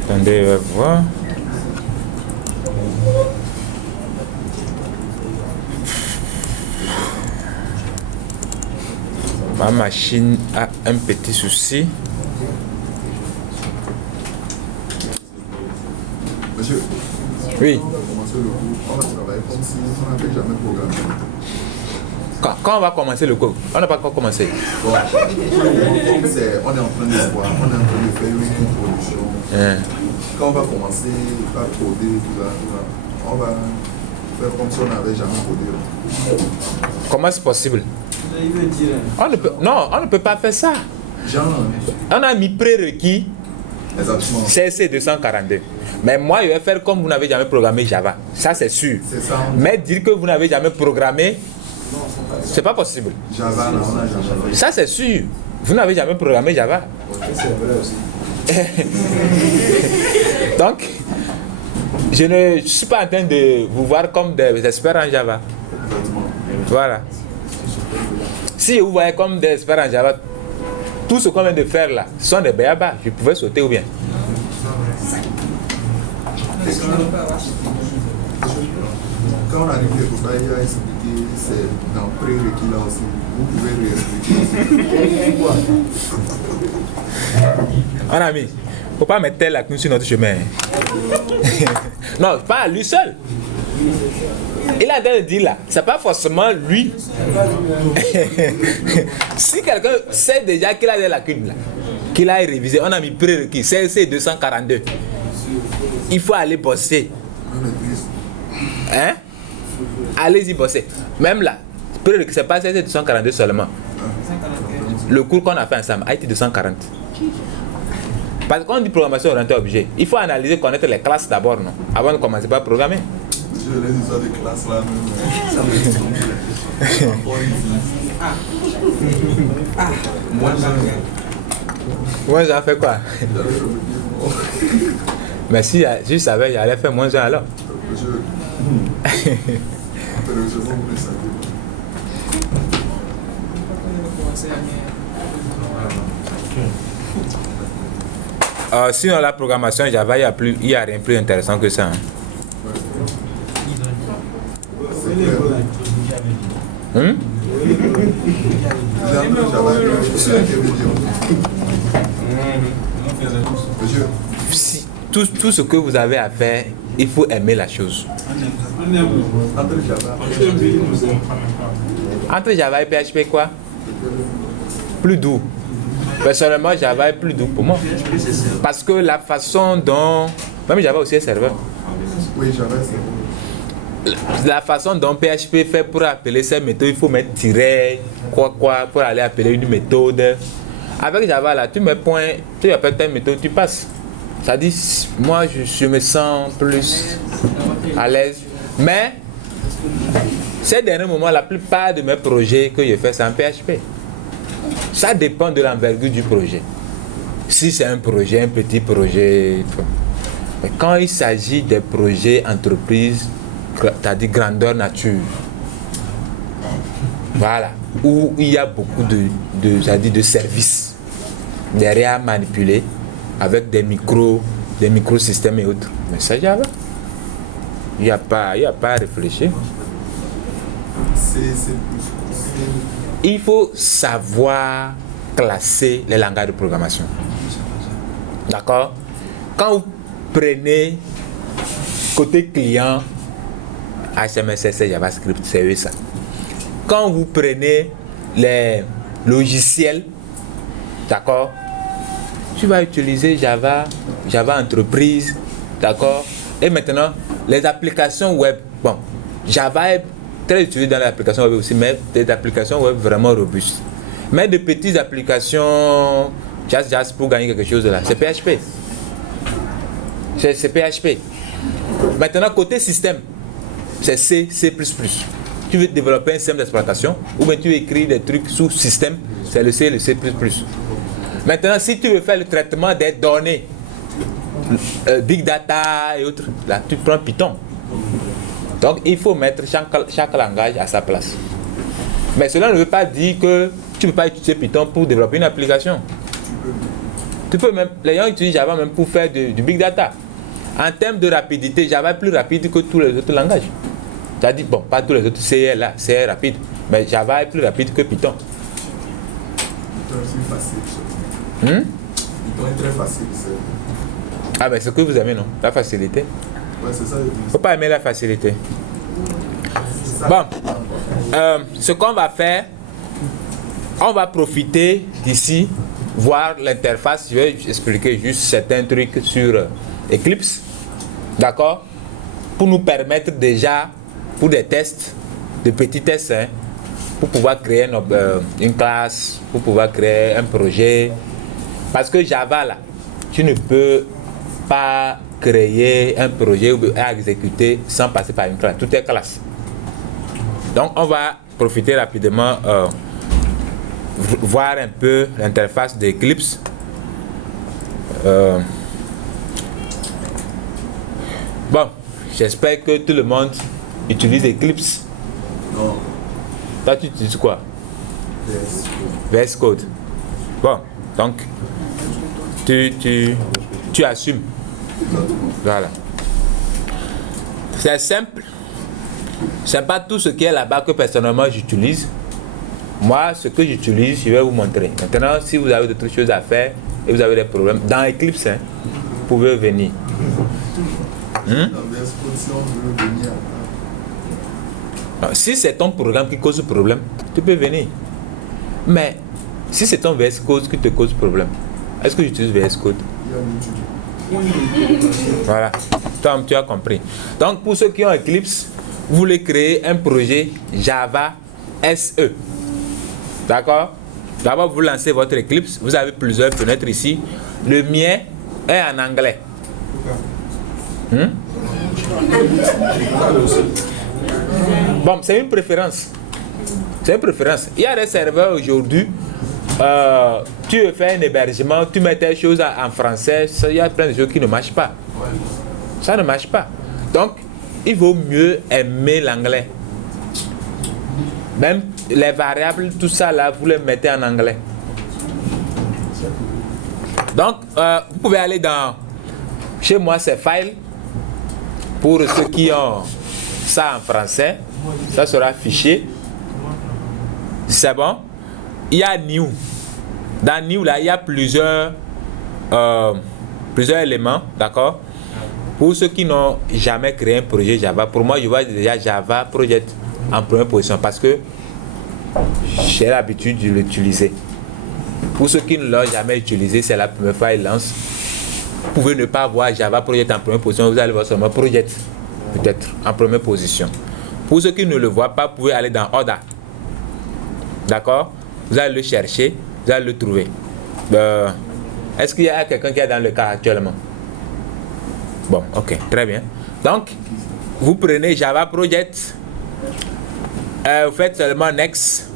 Attendez, on va voir. Ma machine a un petit souci. Monsieur, Oui. on va commencer le cours, on va travailler comme si on n'avait jamais programmé. Quand on va commencer le cours? On n'a pas encore commencé. Bon, on est en train de voir, on est en train de faire une introduction. Quand on va commencer par coder, tout ça, on va faire comme si on n'avait jamais codé. Comment c'est possible? On ne peut pas faire ça. Genre, On a mis prérequis exactement. CC 242. Mais moi, je vais faire comme vous n'avez jamais programmé Java. Ça, c'est sûr. C'est ça. Mais dire que vous n'avez jamais programmé, c'est pas possible. Java, là, on a jamais fait. Ça, c'est sûr. Vous n'avez jamais programmé Java. C'est vrai aussi. Donc, je ne suis pas en train de vous voir comme des experts en Java. Exactement. Voilà. Si vous voyez comme des experts en Java, tout ce qu'on vient de faire là, ce sont des béabas. Je pouvais sauter ou bien. Quand on arrive quelque part, il y a expliqué, c'est dans prérequis là aussi. Vous pouvez réexpliquer. Mon ami, faut pas mettre la clé sur notre chemin. Non, pas lui seul. Il a d'ailleurs dit là, c'est pas forcément lui. Si quelqu'un sait déjà qu'il a des lacunes là, qu'il a révisé, on a mis prérequis, CC 242. Il faut aller bosser. Hein? Allez-y bosser. Même là, prérequis, c'est pas CC 242 seulement. Le cours qu'on a fait ensemble, IT 240. Parce que quand on dit programmation orientée objet, il faut analyser, connaître les classes d'abord, non? Avant de commencer par programmer. Je les histoires de classe là même. Ça me dit. Moi Moins j'en fais quoi? Mais si je savais, j'allais faire moins un alors. Sinon la programmation Java, il n'y a rien plus intéressant que ça. Hein. Si, tout ce que vous avez à faire, il faut aimer la chose. Entre Java et PHP quoi? Plus doux. Personnellement, Java est plus doux pour moi. Parce que la façon dont... Même Java aussi est serveur. Oui, Java est serveur. La façon dont PHP fait pour appeler ces méthodes, il faut mettre tiret, quoi, pour aller appeler une méthode. Avec Java, là, tu mets point, tu appelles ta méthode, tu passes. Ça dit, moi, je me sens plus à l'aise. Mais, ces derniers moments, la plupart de mes projets que je fais, c'est en PHP. Ça dépend de l'envergure du projet. Si c'est un projet, un petit projet. Mais quand il s'agit des projets entreprises, c'est-à-dire grandeur nature, voilà, où il y a beaucoup de services derrière à manipuler avec des microsystèmes et autres. Mais ça, Java, il n'y a pas à réfléchir. Il faut savoir classer les langages de programmation. D'accord? Quand vous prenez côté client, HTML, CSS, JavaScript, c'est ça. Quand vous prenez les logiciels, d'accord, tu vas utiliser Java Entreprise, d'accord. Et maintenant, les applications web, bon, Java est très utilisé dans les applications web aussi, mais des applications web vraiment robustes. Mais de petites applications, just pour gagner quelque chose là, c'est PHP. C'est PHP. Maintenant, côté système, c'est C, C++. Tu veux développer un système d'exploitation, ou bien tu veux écrire des trucs sous système, c'est le C et le C++. Maintenant, si tu veux faire le traitement des données, Big Data et autres, là, tu prends Python. Donc, il faut mettre chaque langage à sa place. Mais cela ne veut pas dire que tu ne peux pas utiliser Python pour développer une application. Tu peux même, les gens utilisent Java même pour faire du Big Data. En termes de rapidité, Java est plus rapide que tous les autres langages. C'est-à-dire, bon, pas tous les autres, C là, c'est rapide. Mais Java est plus rapide que Python. Python est facile. Python est très facile. Ah, mais c'est ce que vous aimez, non? La facilité. Ouais, c'est ça. Il ne faut pas aimer la facilité. Bon, ce qu'on va faire, on va profiter d'ici, voir l'interface. Je vais expliquer juste certains trucs sur Eclipse. D'accord? Pour nous permettre déjà, pour des tests, de petits tests, hein, pour pouvoir créer une classe, pour pouvoir créer un projet. Parce que Java, là, tu ne peux pas créer un projet ou à exécuter sans passer par une classe. Tout est classe. Donc, on va profiter rapidement, voir un peu l'interface d'Eclipse. Bon, j'espère que tout le monde utilise Eclipse. Non. Toi, tu utilises quoi? VS Code. Bon, donc, tu assumes. Voilà. C'est simple. C'est pas tout ce qui est là-bas que personnellement j'utilise. Moi, ce que j'utilise, je vais vous montrer. Maintenant, si vous avez d'autres choses à faire et vous avez des problèmes, dans Eclipse, hein, vous pouvez venir. Si c'est ton programme qui cause problème, tu peux venir. Mais si c'est ton VS Code qui te cause problème, est-ce que j'utilise VS Code? Voilà, toi, tu as compris. Donc, pour ceux qui ont Eclipse, vous voulez créer un projet Java SE. D'accord? D'abord, vous lancez votre Eclipse. Vous avez plusieurs fenêtres ici. Le mien, est en anglais. Bon, c'est une préférence. C'est une préférence. Il y a des serveurs aujourd'hui, tu veux faire un hébergement, tu mets tes choses en français, il y a plein de choses qui ne marchent pas. Ça ne marche pas. Donc, il vaut mieux aimer l'anglais. Même les variables, tout ça là, vous les mettez en anglais. Donc, vous pouvez aller dans... Chez moi, c'est File. Pour ceux qui ont ça en français, ça sera fichier. C'est bon. Il y a New. Dans New, là, il y a plusieurs éléments, d'accord? Pour ceux qui n'ont jamais créé un projet Java, pour moi, je vois déjà Java Project en première position parce que j'ai l'habitude de l'utiliser. Pour ceux qui ne l'ont jamais utilisé, c'est la première fois qu'ils lancent. Vous pouvez ne pas voir Java Project en première position, vous allez voir seulement Project, peut-être, en première position. Pour ceux qui ne le voient pas, vous pouvez aller dans Order. D'accord? Vous allez le chercher, vous allez le trouver. Est-ce qu'il y a quelqu'un qui est dans le cas actuellement? Bon, ok, très bien. Donc, vous prenez Java Project, vous faites seulement Next.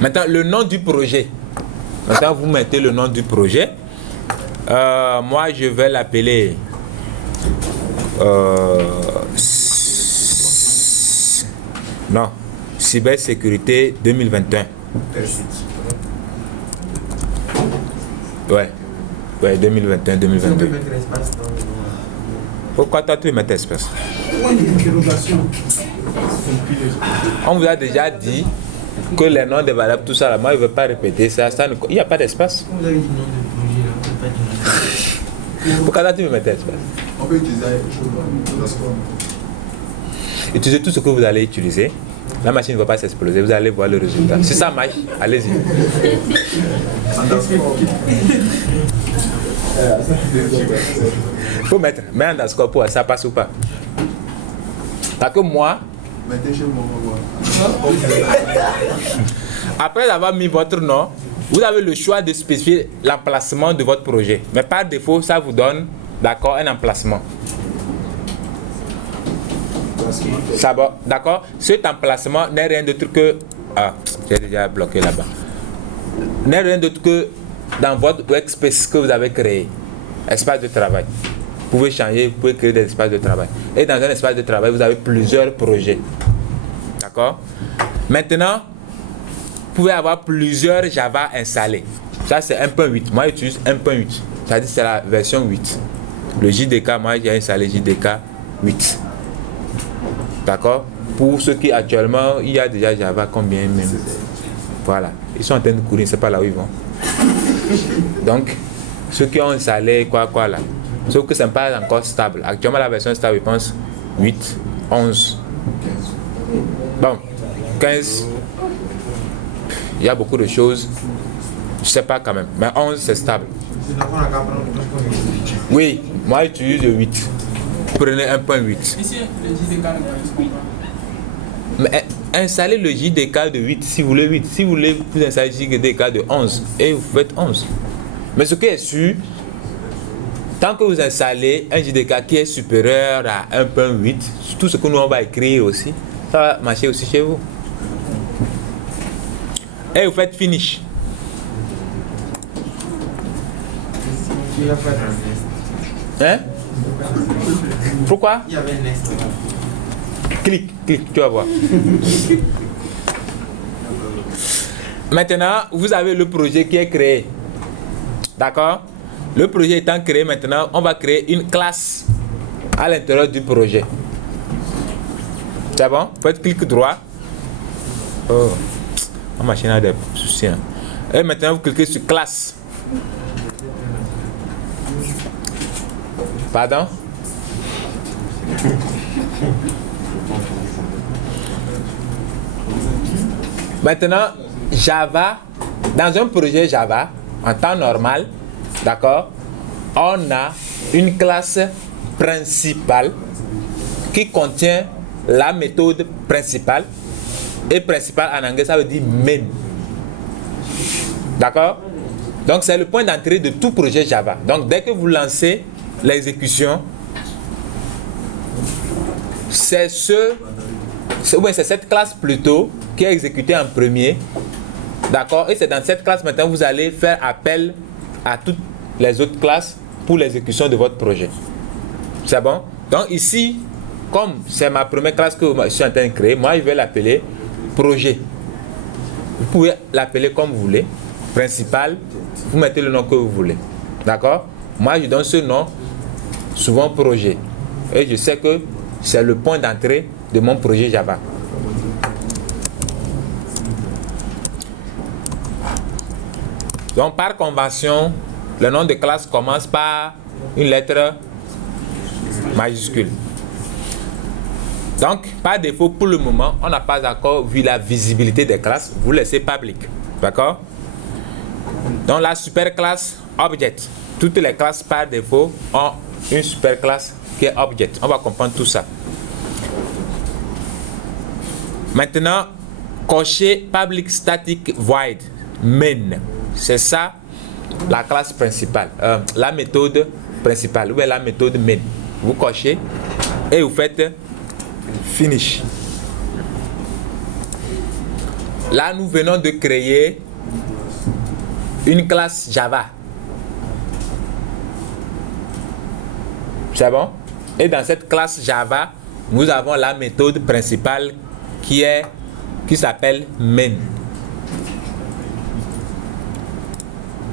Maintenant, le nom du projet. Maintenant, vous mettez le nom du projet. Moi, je vais l'appeler non, cybersécurité 2021. Ouais, 2021-2022. Pourquoi toi tu mets espace? On vous a déjà dit que les noms des variables, tout ça, là, moi je ne veux pas répéter ça, il n'y a pas d'espace. Vous avez dit nom de projet, là, Pourquoi toi tu me mets espace? On peut utiliser Utilisez tout ce que vous allez utiliser. La machine ne va pas s'exploser, vous allez voir le résultat. Si ça marche, allez-y. Il faut mettre, mais underscore pour ça passe ou pas. Parce que moi, mettez chez moi, on va voir. après avoir mis votre nom, vous avez le choix de spécifier l'emplacement de votre projet. Mais par défaut, ça vous donne, d'accord, un emplacement. Ça va, d'accord? Cet emplacement n'est rien d'autre que... Ah, j'ai déjà bloqué là-bas. N'est rien d'autre que dans votre workspace que vous avez créé. Espace de travail. Vous pouvez changer, vous pouvez créer des espaces de travail. Et dans un espace de travail, vous avez plusieurs projets. D'accord? Maintenant, vous pouvez avoir plusieurs Java installés. Ça, c'est 1.8. Moi, j'utilise 1.8. C'est-à-dire c'est la version 8. Le JDK, moi, j'ai installé JDK 8. D'accord? Pour ceux qui actuellement, il y a déjà Java combien même? Voilà. Ils sont en train de courir, c'est pas là où ils vont. Donc, ceux qui ont installé quoi là. Sauf que ce n'est pas encore stable. Actuellement, la version stable, je pense 8, 11. Bon, 15. Il y a beaucoup de choses. Je sais pas quand même. Mais 11, c'est stable. Oui, moi, j'utilise le 8. Prenez 1.8. Ici, le JDK ne correspond pas. Mais installez le JDK de 8 si vous voulez 8. Si vous voulez, vous installez le JDK de 11 et vous faites 11. Mais ce qui est sûr, tant que vous installez un JDK qui est supérieur à 1.8, tout ce que nous on va écrire aussi, ça va marcher aussi chez vous. Et vous faites finish. Hein? Pourquoi? Il y avait Next. Clique, tu vas voir. Maintenant, vous avez le projet qui est créé. D'accord? Le projet étant créé maintenant, on va créer une classe à l'intérieur du projet. C'est bon? Faites clic droit. Oh, ma machine a des soucis. Hein. Et maintenant, vous cliquez sur classe. Pardon? Maintenant, Java, dans un projet Java, en temps normal, d'accord, on a une classe principale qui contient la méthode principale. Et principal en anglais, ça veut dire main. D'accord? Donc c'est le point d'entrée de tout projet Java. Donc dès que vous lancez l'exécution, c'est cette classe plutôt qui est exécutée en premier. D'accord? Et c'est dans cette classe maintenant que vous allez faire appel à toutes les autres classes pour l'exécution de votre projet. C'est bon? Donc ici, comme c'est ma première classe que je suis en train de créer, moi je vais l'appeler projet. Vous pouvez l'appeler comme vous voulez. Principal, vous mettez le nom que vous voulez. D'accord? Moi je donne ce nom, souvent projet. Et je sais que c'est le point d'entrée de mon projet Java. Donc par convention, le nom de classe commence par une lettre majuscule. Donc par défaut, pour le moment, on n'a pas encore vu la visibilité des classes. Vous laissez public. D'accord? Donc la super classe object. Toutes les classes par défaut ont une super classe qui est object. On va comprendre tout ça. Maintenant, cocher public static void main. C'est ça la classe principale, la méthode principale, ou bien la méthode main. Vous cochez et vous faites finish. Là, nous venons de créer une classe Java. C'est bon? Et dans cette classe Java, nous avons la méthode principale qui s'appelle main.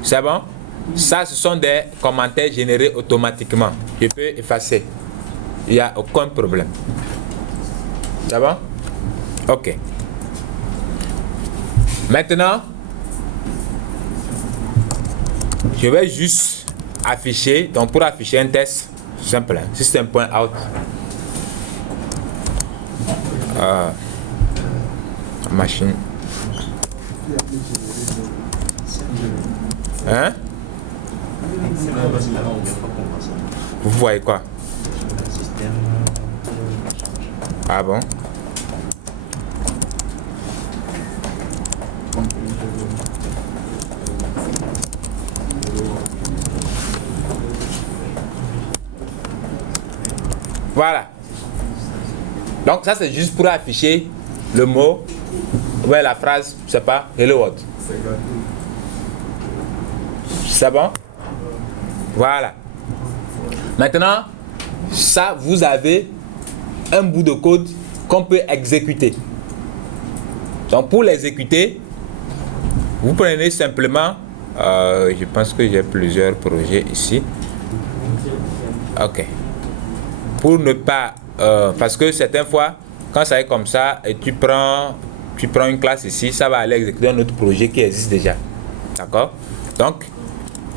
C'est bon? Ça, ce sont des commentaires générés automatiquement. Je peux effacer. Il n'y a aucun problème. C'est bon? Ok. Maintenant, je vais juste afficher. Donc, pour afficher un test, simple, system.out. Machine. Hein? Vous voyez quoi? Ah bon? Voilà. Donc ça c'est juste pour afficher le mot, ou la phrase, je sais pas, hello world. C'est bon? Voilà. Maintenant, ça, vous avez un bout de code qu'on peut exécuter. Donc, pour l'exécuter, vous prenez simplement, je pense que j'ai plusieurs projets ici. Ok. Pour ne pas, parce que certaines fois, quand ça est comme ça, et tu prends une classe ici, ça va aller exécuter un autre projet qui existe déjà. D'accord? Donc,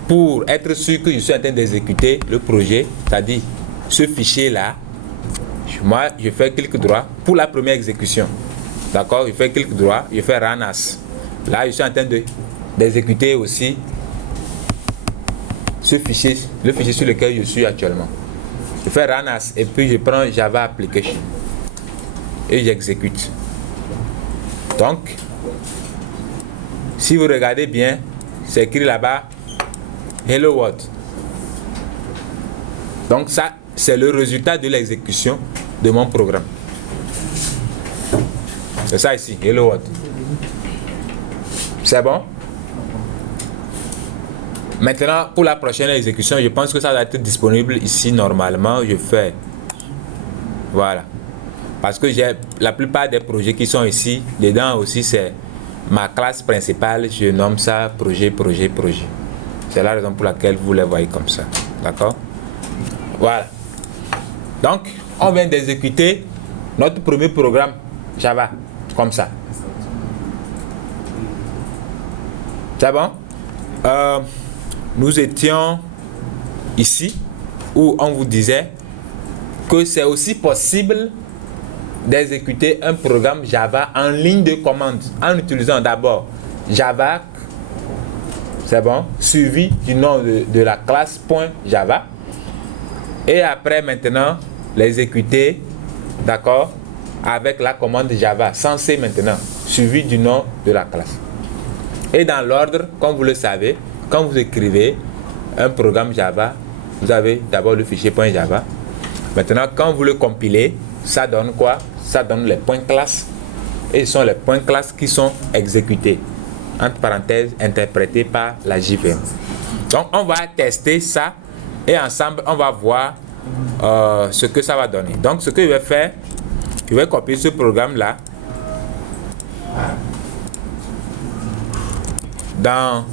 pour être sûr que je suis en train d'exécuter le projet, c'est-à-dire ce fichier-là, moi, je fais clic droit pour la première exécution. D'accord? Je fais clic droit, je fais run as. Là, je suis en train d'exécuter aussi ce fichier, le fichier sur lequel je suis actuellement. Je fais run as et puis je prends Java Application et j'exécute. Donc, si vous regardez bien, c'est écrit là-bas Hello World. Donc ça, c'est le résultat de l'exécution de mon programme. C'est ça ici, Hello World. C'est bon? Maintenant, pour la prochaine exécution, je pense que ça va être disponible ici normalement. Je fais. Voilà. Parce que j'ai la plupart des projets qui sont ici, dedans aussi, c'est ma classe principale. Je nomme ça projet. C'est la raison pour laquelle vous les voyez comme ça. D'accord? Voilà. Donc, on vient d'exécuter notre premier programme Java. Comme ça. C'est bon? Nous étions ici où on vous disait que c'est aussi possible d'exécuter un programme Java en ligne de commande en utilisant d'abord Java, c'est bon, suivi du nom de la classe .java et après maintenant l'exécuter, d'accord, avec la commande Java sans C maintenant, suivi du nom de la classe. Et dans l'ordre, comme vous le savez, quand vous écrivez un programme Java, vous avez d'abord le fichier .java. Maintenant, quand vous le compilez, ça donne quoi? Ça donne les points classes. Et ce sont les points classes qui sont exécutés, entre parenthèses, interprétés par la JVM. Donc, on va tester ça et ensemble, on va voir ce que ça va donner. Donc, ce que je vais faire, je vais copier ce programme-là dans...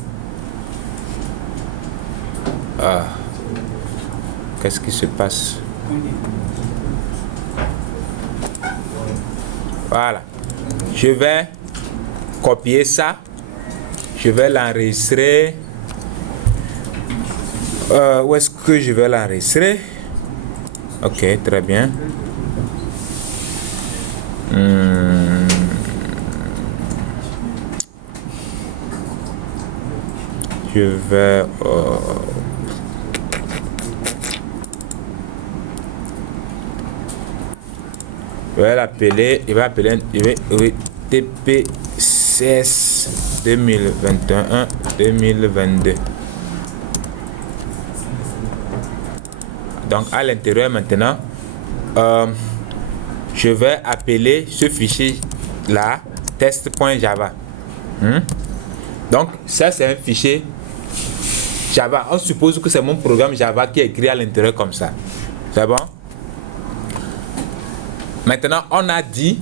qu'est-ce qui se passe? Voilà. Je vais copier ça. Je vais l'enregistrer. Où est-ce que je vais l'enregistrer? Ok, très bien. Je vais... je vais l'appeler, il va appeler TPCS 2021-2022. Donc à l'intérieur maintenant, je vais appeler ce fichier là test.java. Donc ça c'est un fichier Java. On suppose que c'est mon programme Java qui est écrit à l'intérieur comme ça. C'est bon? Maintenant, on a dit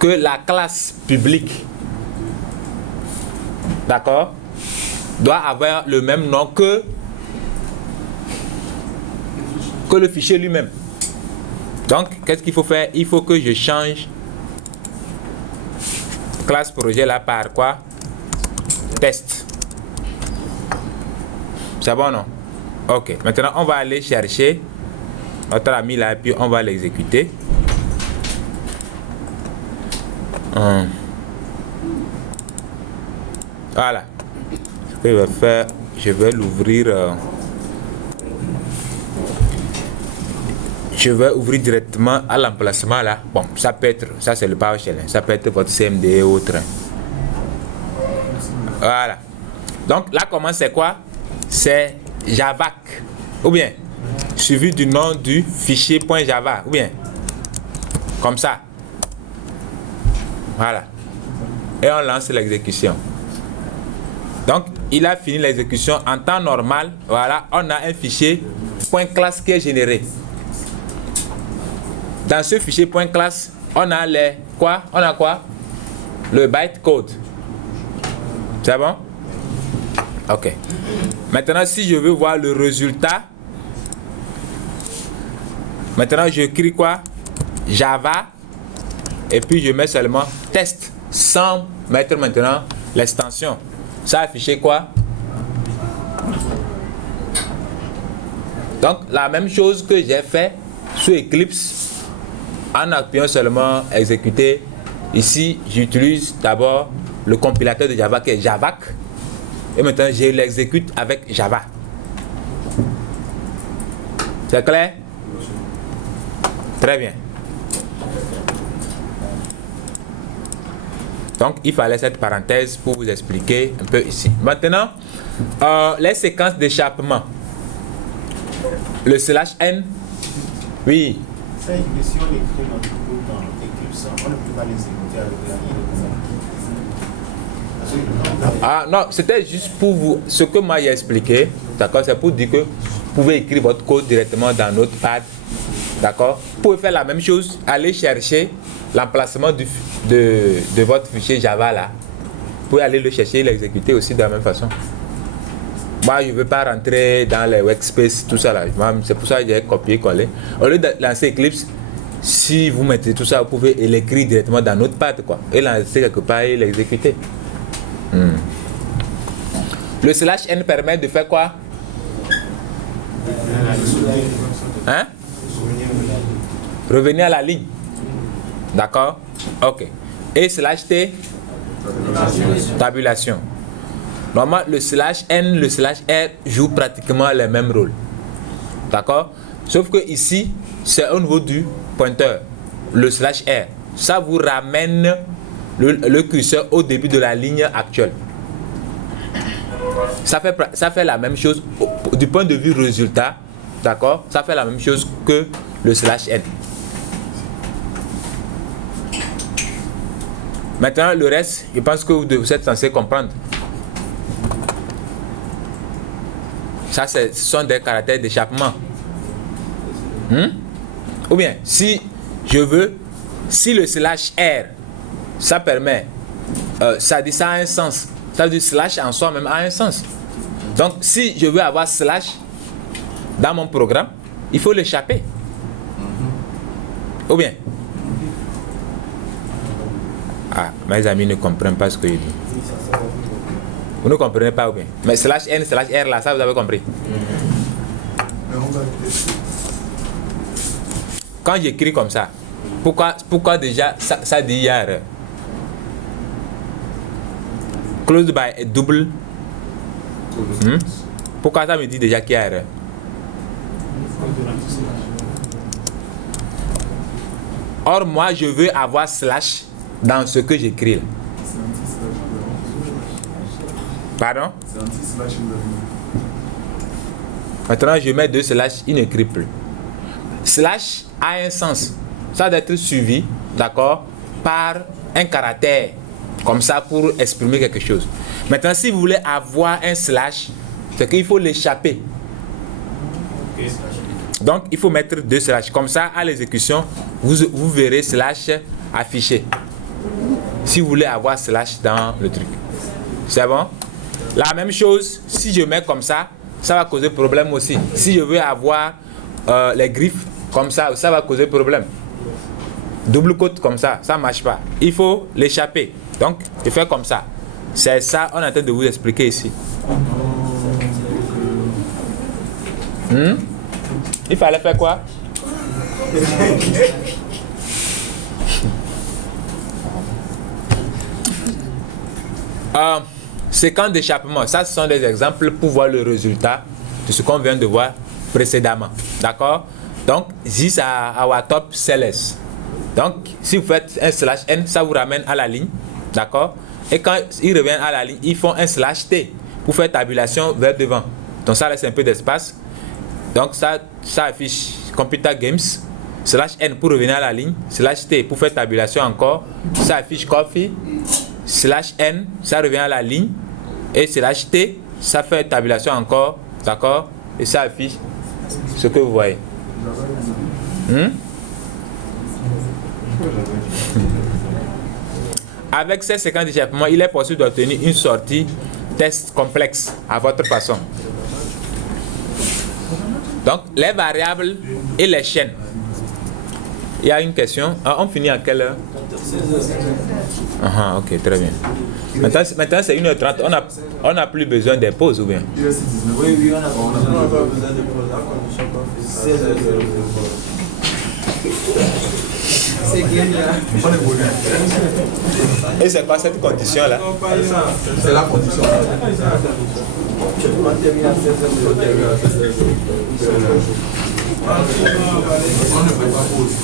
que la classe publique, d'accord, doit avoir le même nom que le fichier lui-même. Donc, qu'est-ce qu'il faut faire? Il faut que je change classe projet là par quoi? Test. C'est bon, non? Ok. Maintenant, on va aller chercher notre ami là et puis on va l'exécuter. Voilà. Ce que je vais faire, je vais l'ouvrir. Je vais ouvrir directement à l'emplacement là. Bon, ça peut être, ça c'est le PowerShell. Ça peut être votre CMD et autre. Voilà. Donc là, comment c'est quoi? C'est Javac. Ou bien suivi du nom du fichier .java, ou bien comme ça. Voilà. Et on lance l'exécution. Donc, il a fini l'exécution en temps normal. Voilà, on a un fichier .class qui est généré. Dans ce fichier .class, on a les quoi? On a quoi? Le bytecode. C'est bon? Ok. Maintenant, si je veux voir le résultat, maintenant, je écris quoi? Java. Et puis, je mets seulement test sans mettre maintenant l'extension. Ça a affiché quoi? Donc, la même chose que j'ai fait sur Eclipse en appuyant seulement exécuter. Ici, j'utilise d'abord le compilateur de Java qui est Javac. Et maintenant, je l'exécute avec Java. C'est clair? Très bien. Donc, il fallait cette parenthèse pour vous expliquer un peu ici. Maintenant, les séquences d'échappement. Le /n. Oui. Ça, si on écrit notre code dans Eclipse, on ne peut pas l'exécuter avec la ligne. Ah non, c'était juste pour vous, ce que moi j'ai expliqué, d'accord, c'est pour dire que vous pouvez écrire votre code directement dans Notepad, d'accord. Vous pouvez faire la même chose, aller chercher l'emplacement de votre fichier Java là. Vous pouvez aller le chercher et l'exécuter aussi de la même façon. Moi, je ne veux pas rentrer dans les workspace, tout ça là. C'est pour ça que j'ai copié-collé. Au lieu de lancer Eclipse, si vous mettez tout ça, vous pouvez l'écrire directement dans Notepad, quoi. Et lancer quelque part et l'exécuter. Le /n permet de faire quoi? Hein? Revenir à la ligne. D'accord? Ok. Et /t? Tabulation. Normalement, le /n, le /r jouent pratiquement les mêmes rôles. D'accord? Sauf que ici, c'est au niveau du pointeur. Le /r. Ça vous ramène le curseur au début de la ligne actuelle. ça fait la même chose du point de vue résultat, d'accord? Ça fait la même chose que le /n. Maintenant, le reste, je pense que vous êtes censé comprendre. Ça, ce sont des caractères d'échappement. Ou bien, si je veux, si le /r, ça permet, ça dit ça a un sens. Ça veut dire slash en soi-même a un sens. Donc, si je veux avoir slash dans mon programme, il faut l'échapper. Ou bien, mes amis ne comprennent pas ce que je dis. Vous ne comprenez pas ou bien? Mais /n, /r là, ça vous avez compris. Quand j'écris comme ça, pourquoi déjà ça dit hier? Closed by double. Pourquoi ça me dit déjà qu'il y a erreur? Or, moi, je veux avoir slash dans ce que j'écris là. Pardon? Maintenant, je mets 2 slash, il n'écrit plus. Slash a un sens. Ça doit être suivi, d'accord, par un caractère, comme ça, pour exprimer quelque chose. Maintenant, si vous voulez avoir un slash, c'est qu'il faut l'échapper. Donc, il faut mettre 2 slash. Comme ça, à l'exécution, vous verrez slash affiché. Si vous voulez avoir slash dans le truc. C'est bon? La même chose, si je mets comme ça va causer problème aussi. Si je veux avoir les griffes comme ça va causer problème. Double côte comme ça ne marche pas. Il faut l'échapper. Donc, je fais comme ça. C'est ça, on est en train de vous expliquer ici. Il fallait faire quoi? Séquence d'échappement, ça ce sont des exemples pour voir le résultat de ce qu'on vient de voir précédemment. D'accord? Donc, this are our top sellers. Donc, si vous faites un /n, ça vous ramène à la ligne. D'accord? Et quand ils reviennent à la ligne, ils font un /t pour faire tabulation vers devant. Donc, ça laisse un peu d'espace. Donc, ça affiche Computer Games. /n pour revenir à la ligne. /t pour faire tabulation encore. Ça affiche Coffee. /n, ça revient à la ligne. Et /t, ça fait tabulation encore. D'accord? Et ça affiche ce que vous voyez. Avec ces séquences d'échappement, il est possible d'obtenir une sortie test complexe à votre façon. Donc, les variables et les chaînes. Il y a une question. On finit à quelle heure? Ok, très bien. Maintenant c'est 1h30. On n'a plus besoin des pauses ou bien? Oui, on n'a pas besoin de pauses. La condition qu'on fait 16h00. C'est gagné. Et c'est quoi cette condition là? C'est la condition. On termine à 16h00. On ne fait pas pause.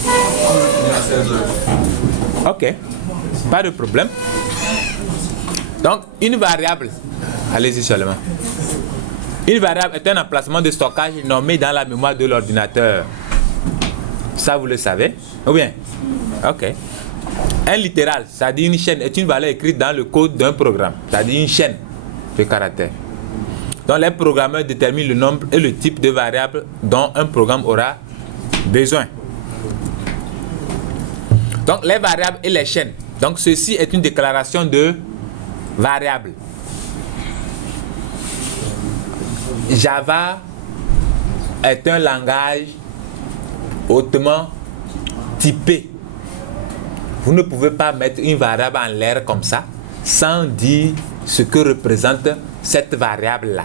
On finit à 16h. Ok, pas de problème. Donc, une variable, allez-y seulement. Une variable est un emplacement de stockage nommé dans la mémoire de l'ordinateur. Ça, vous le savez? Ou bien? Ok. Un littéral, c'est-à-dire une chaîne, est une valeur écrite dans le code d'un programme. C'est-à-dire une chaîne de caractères. Donc, les programmeurs déterminent le nombre et le type de variables dont un programme aura besoin. Donc, les variables et les chaînes. Donc, ceci est une déclaration de variable. Java est un langage hautement typé. Vous ne pouvez pas mettre une variable en l'air comme ça sans dire ce que représente cette variable-là.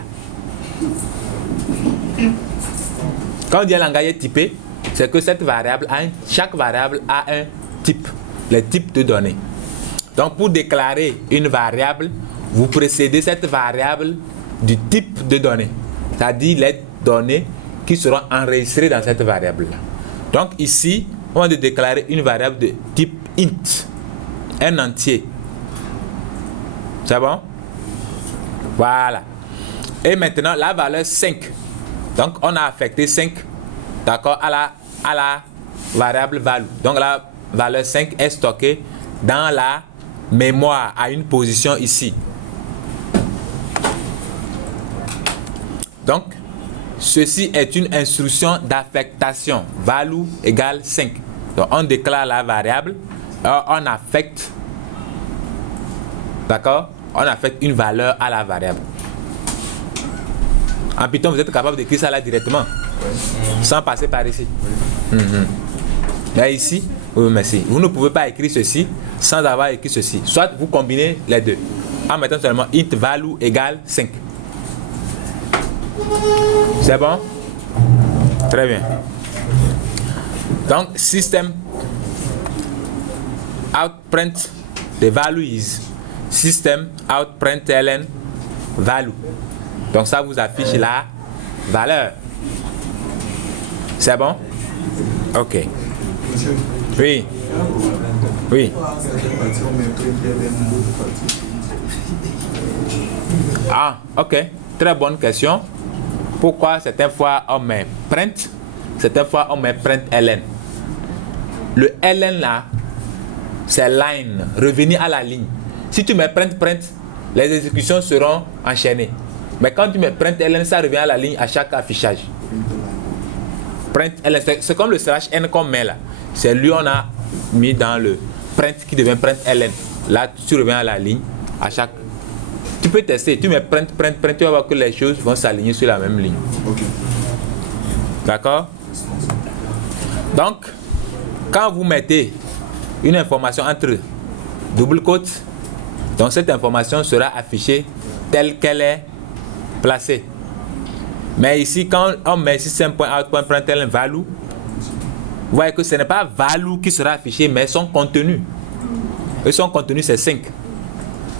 Quand on dit un langage typé, c'est que cette variable chaque variable a un type, les types de données. Donc, pour déclarer une variable, vous précédez cette variable du type de données, c'est-à-dire les données qui seront enregistrées dans cette variable-là. Donc, ici, on va déclarer une variable de type int, un entier. C'est bon? Voilà. Et maintenant, la valeur 5. Donc, on a affecté 5, d'accord, à la variable value. Donc, la valeur 5 est stockée dans la mémoire à une position ici. Donc, ceci est une instruction d'affectation. Value égale 5. Donc, on déclare la variable, on affecte, d'accord, on affecte une valeur à la variable. En Python, vous êtes capable d'écrire ça là directement, sans passer par ici. Mais ici, oui, merci. Vous ne pouvez pas écrire ceci sans avoir écrit ceci. Soit vous combinez les deux en mettant seulement int value égale 5. C'est bon? Très bien. Donc, system out print the value is system out print ln value. Donc, ça vous affiche la valeur. C'est bon? Ok. Oui. Oui. Ah, ok. Très bonne question. Pourquoi certaines fois on met print, certaines fois on met print ln. Le ln là, c'est line, revenir à la ligne. Si tu mets print, les exécutions seront enchaînées. Mais quand tu mets print ln, ça revient à la ligne à chaque affichage. Print ln, c'est comme le /n qu'on met là. C'est lui on a mis dans le print qui devient print ln. Là, tu reviens à la ligne à chaque. Tu peux tester, tu mets print, tu vas voir que les choses vont s'aligner sur la même ligne. Ok. D'accord? Donc, quand vous mettez une information entre double quotes, donc cette information sera affichée telle qu'elle est placée. Mais ici, quand on met system.out.println value, vous voyez que ce n'est pas value qui sera affiché, mais son contenu. Et son contenu, c'est 5.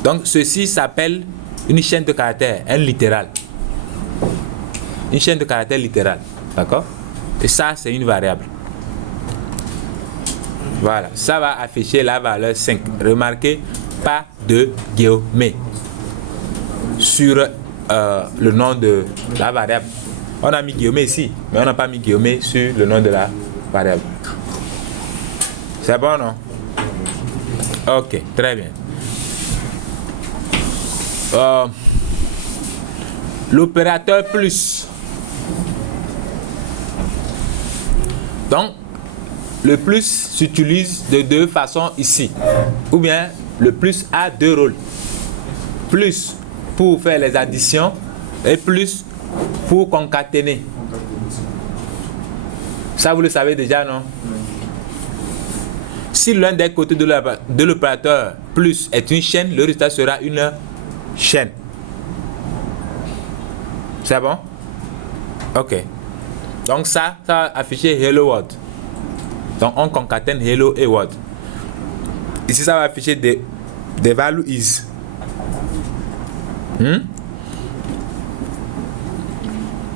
Donc, ceci s'appelle une chaîne de caractères, un littéral. Une chaîne de caractères littérale. D'accord? Et ça, c'est une variable. Voilà. Ça va afficher la valeur 5. Remarquez, pas de guillemets sur le nom de la variable. On a mis guillemets ici, mais on n'a pas mis guillemets sur le nom de la variable. C'est bon, non? Ok, très bien. L'opérateur plus. Donc, le plus s'utilise de deux façons ici. Ou bien, le plus a deux rôles. Plus pour faire les additions et plus pour concaténer. Ça, vous le savez déjà, non? Si l'un des côtés de l'opérateur plus est une chaîne, le résultat sera une chaîne. C'est bon? Ok. Donc ça va afficher hello world. Donc on concatène hello et world. Ici ça va afficher des values is.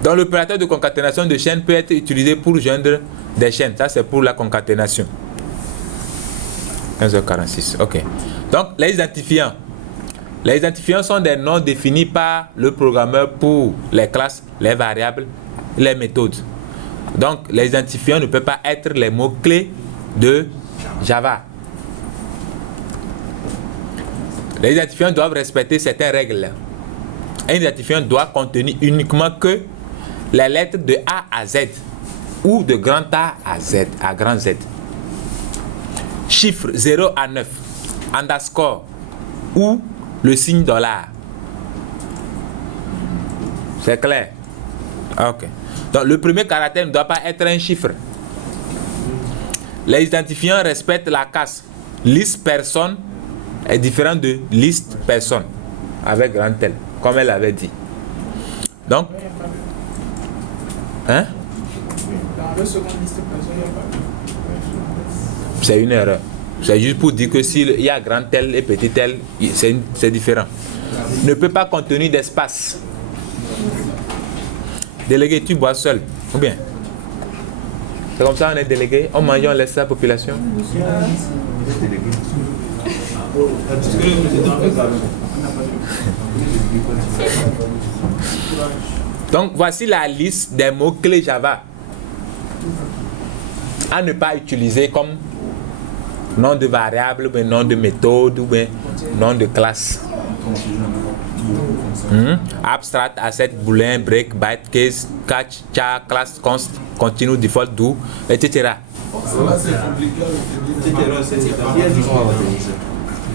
Donc l'opérateur de concaténation de chaînes peut être utilisé pour joindre des chaînes. Ça c'est pour la concaténation. 15h46. Ok. Donc les identifiants. Les identifiants sont des noms définis par le programmeur pour les classes, les variables, les méthodes. Donc, les identifiants ne peuvent pas être les mots-clés de Java. Les identifiants doivent respecter certaines règles. Un identifiant doit contenir uniquement que les lettres de A à Z ou de grand A à Z, à grand Z. Chiffres 0 à 9, underscore ou le signe $. C'est clair? Ok. Donc, le premier caractère ne doit pas être un chiffre. Les identifiants respectent la casse. Liste personne est différent de liste personne avec grand L, comme elle avait dit. Donc, hein? Dans le second liste personne, il n'y a pas. C'est une erreur. C'est juste pour dire que s'il y a grand L et petit L, c'est différent. Ne peut pas contenir d'espace. Délégué, tu bois seul, ou bien? C'est comme ça on est délégué, on mange, on laisse la population. Donc, voici la liste des mots-clés Java à ne pas utiliser comme nom de variable, ou nom de méthode, ou nom de classe. Abstract, asset, boolean, break, byte, case, catch, char, class, const, continue, default, do, etc.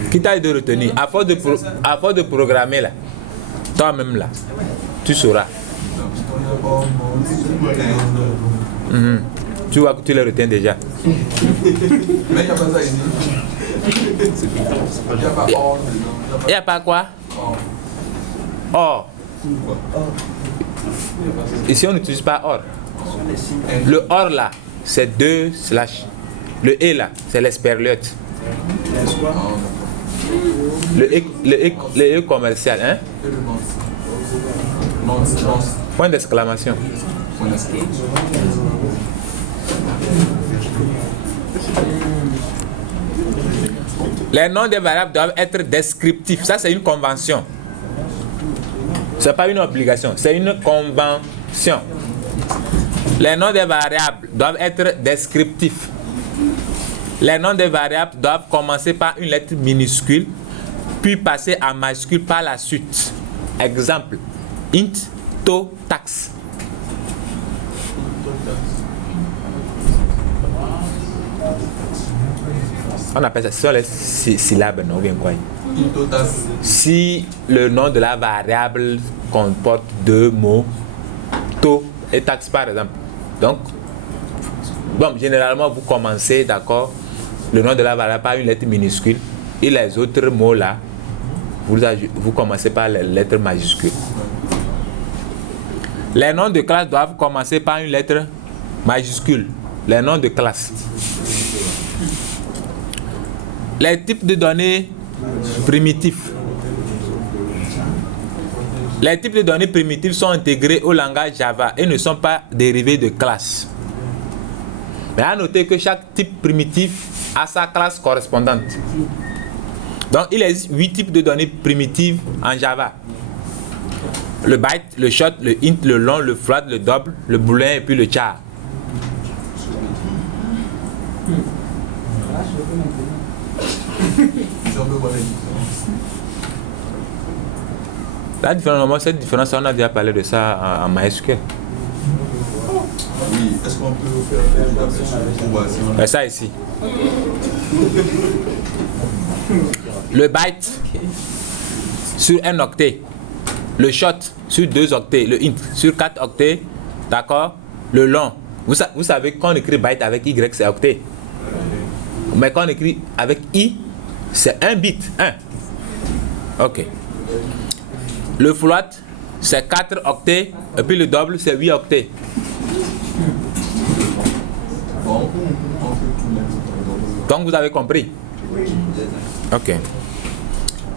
Qui t'a dit de retenir? À force de programmer là, toi-même là, tu sauras. Tu vois que tu les retiens déjà. Mais il n'y a pas ça ici. Il n'y a pas or. Il n'y a pas quoi? Or. Ici on n'utilise pas or. Le or là, c'est 2 slash. Le et là, c'est l'esperliote. Le e commercial, hein? Point d'exclamation. Les noms des variables doivent être descriptifs. Ça, c'est une convention. Ce n'est pas une obligation, c'est une convention. Les noms des variables doivent être descriptifs. Les noms des variables doivent commencer par une lettre minuscule, puis passer à majuscule par la suite. Exemple, int, to, tax. On appelle ça, ce sont les syllabes, non, ou bien quoi? Si le nom de la variable comporte 2 mots, to et tax par exemple. Donc, bon, généralement vous commencez, d'accord, le nom de la variable par une lettre minuscule et les autres mots là, vous commencez par les lettres majuscules. Les noms de classe doivent commencer par une lettre majuscule. Les noms de classe. Les types de données primitifs. Les types de données primitifs sont intégrés au langage Java et ne sont pas dérivés de classes. Mais à noter que chaque type primitif a sa classe correspondante. Donc il existe 8 types de données primitives en Java. Le byte, le short, le int, le long, le float, le double, le boolean et puis le char. La différence, cette différence, on a déjà parlé de ça en MySQL. Oui, est-ce qu'on peut faire une version c'est ça ici. Le byte sur un octet, le short sur 2 octets, le int sur 4 octets, d'accord? Le long, vous savez quand on écrit byte avec Y, c'est octet. Mais quand on écrit avec I, c'est 1 bit, 1. Ok. Le float, c'est 4 octets, et puis le double, c'est 8 octets. Donc vous avez compris? Ok.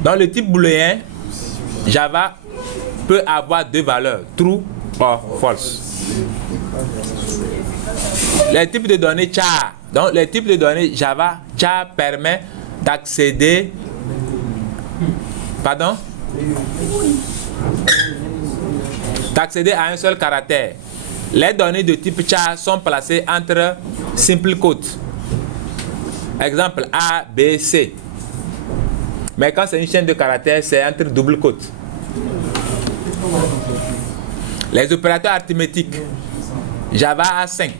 Dans le type booléen, Java peut avoir 2 valeurs, true ou false. Les types de données char. Donc les types de données Java, char permet d'accéder. Pardon? D'accéder à un seul caractère. Les données de type char sont placées entre simple quotes. Exemple A, B, C. Mais quand c'est une chaîne de caractères, c'est entre double quotes. Les opérateurs arithmétiques. Java a 5.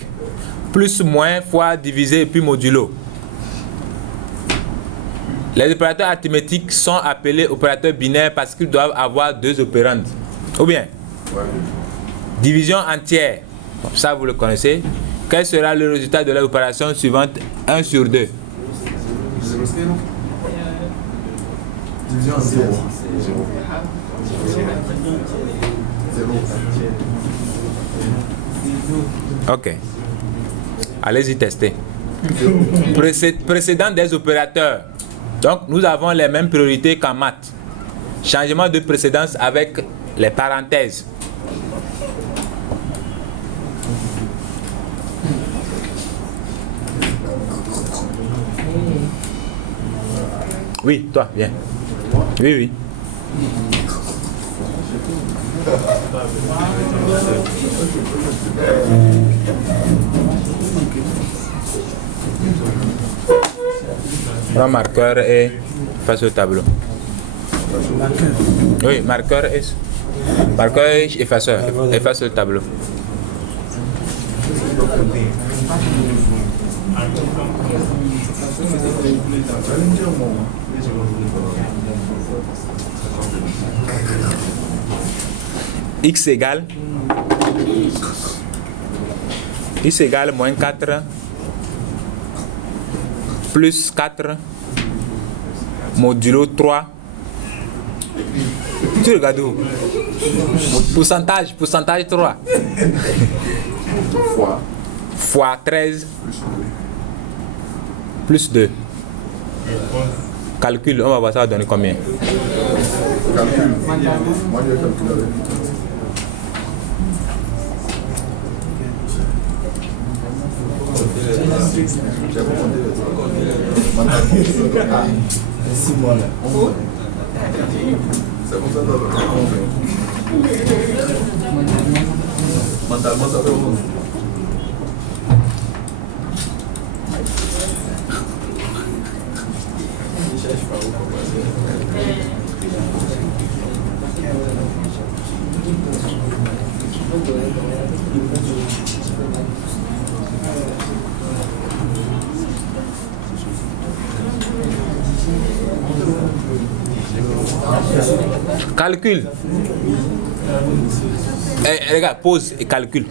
Plus, moins, fois, divisé et puis modulo. Les opérateurs arithmétiques sont appelés opérateurs binaires parce qu'ils doivent avoir 2 opérandes. Ou bien, division entière. Ça, vous le connaissez. Quel sera le résultat de l'opération suivante? 1 sur 2. Division en 0. Ok. Allez-y tester. Précédent des opérateurs. Donc, nous avons les mêmes priorités qu'en maths. Changement de précédence avec les parenthèses. Oui, toi, viens. Oui, oui. Prends marqueur et face au tableau. Oui, marqueur et effaceur. Efface le tableau. X égale moins 4 plus 4 modulo 3. Tu regardes où? Pourcentage 3. Fois 13 plus 2. Calcul, on va voir ça va donner combien? Calcul. Moi, je vais calculer. C'est moi là. C'est comme ça, mentalement, ça fait 11. Calcul. Regarde, pause et calcul.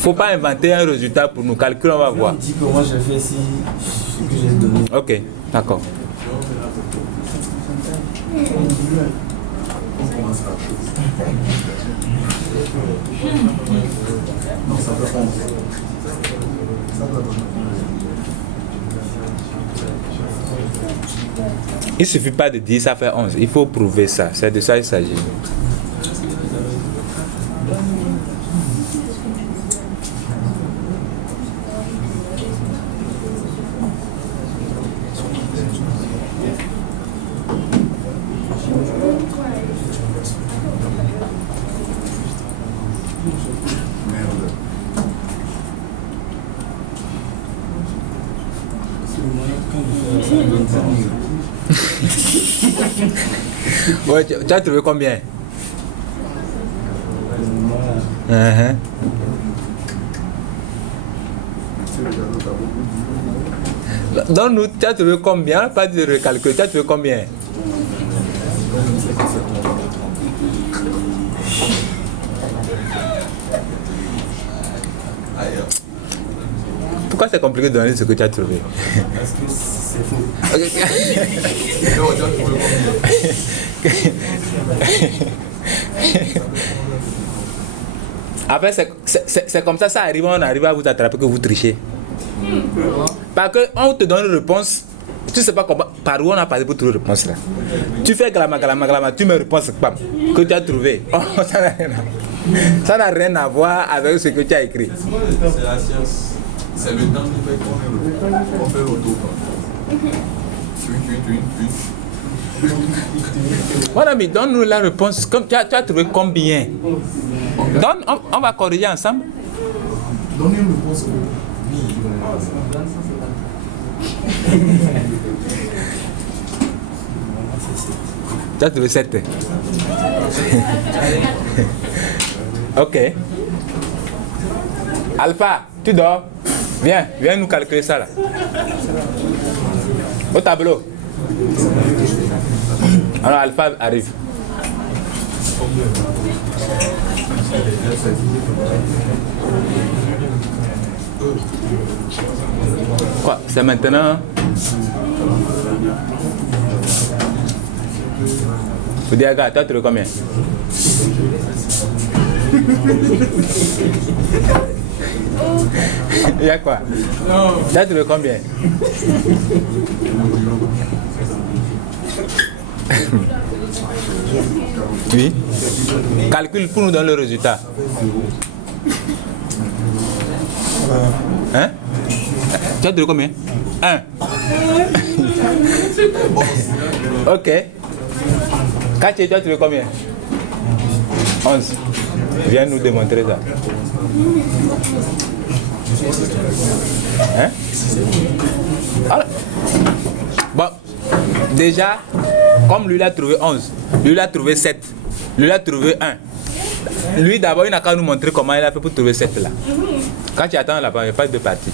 Faut pas inventer un résultat pour nous. Calcul, on va voir. Dis comment je fais si que j'ai donné. Ok, d'accord. Non, ça fait 11. Il suffit pas de dire ça fait 11. Il faut prouver ça. C'est de ça qu'il s'agit. Ouais, tu as trouvé combien? Donne-nous, tu as trouvé combien? Pas de recalcul, tu as trouvé combien? Pourquoi c'est compliqué de donner ce que tu as trouvé? Parce que c'est faux. Après, c'est comme ça arrive, on arrive à vous attraper que vous trichez. Parce qu'on te donne une réponse, tu ne sais pas comment, par où on a passé pour trouver une réponse là. Tu fais glama, tu me réponds pas que tu as trouvé. Oh, ça n'a rien à voir avec ce que tu as écrit. C'est la science. C'est le temps qui fait qu'on fait l'auto. Mon ami, donne-nous la réponse. Comme tu as trouvé combien? Donne, on va corriger ensemble. Donnez une réponse. Tu as trouvé 7. Ok. Alpha, tu dors? Viens nous calculer ça là. Au tableau. Alors Alpha arrive. Quoi? C'est maintenant? Diaga, tu as trouvé combien? Il y a quoi? Tu as trouvé combien? Oui. Calcule pour nous donner le résultat. Hein? Tu as trouvé combien? 1. Ok. Kaché, tu as trouvé combien? 11. Viens nous démontrer ça. Hein? Alors, bon, déjà, comme lui il a trouvé 11, lui il a trouvé 7, lui il a trouvé 1. Lui d'abord il n'a qu'à nous montrer comment il a fait pour trouver 7 là. Quand tu attends là-bas, il n'y a pas de partie.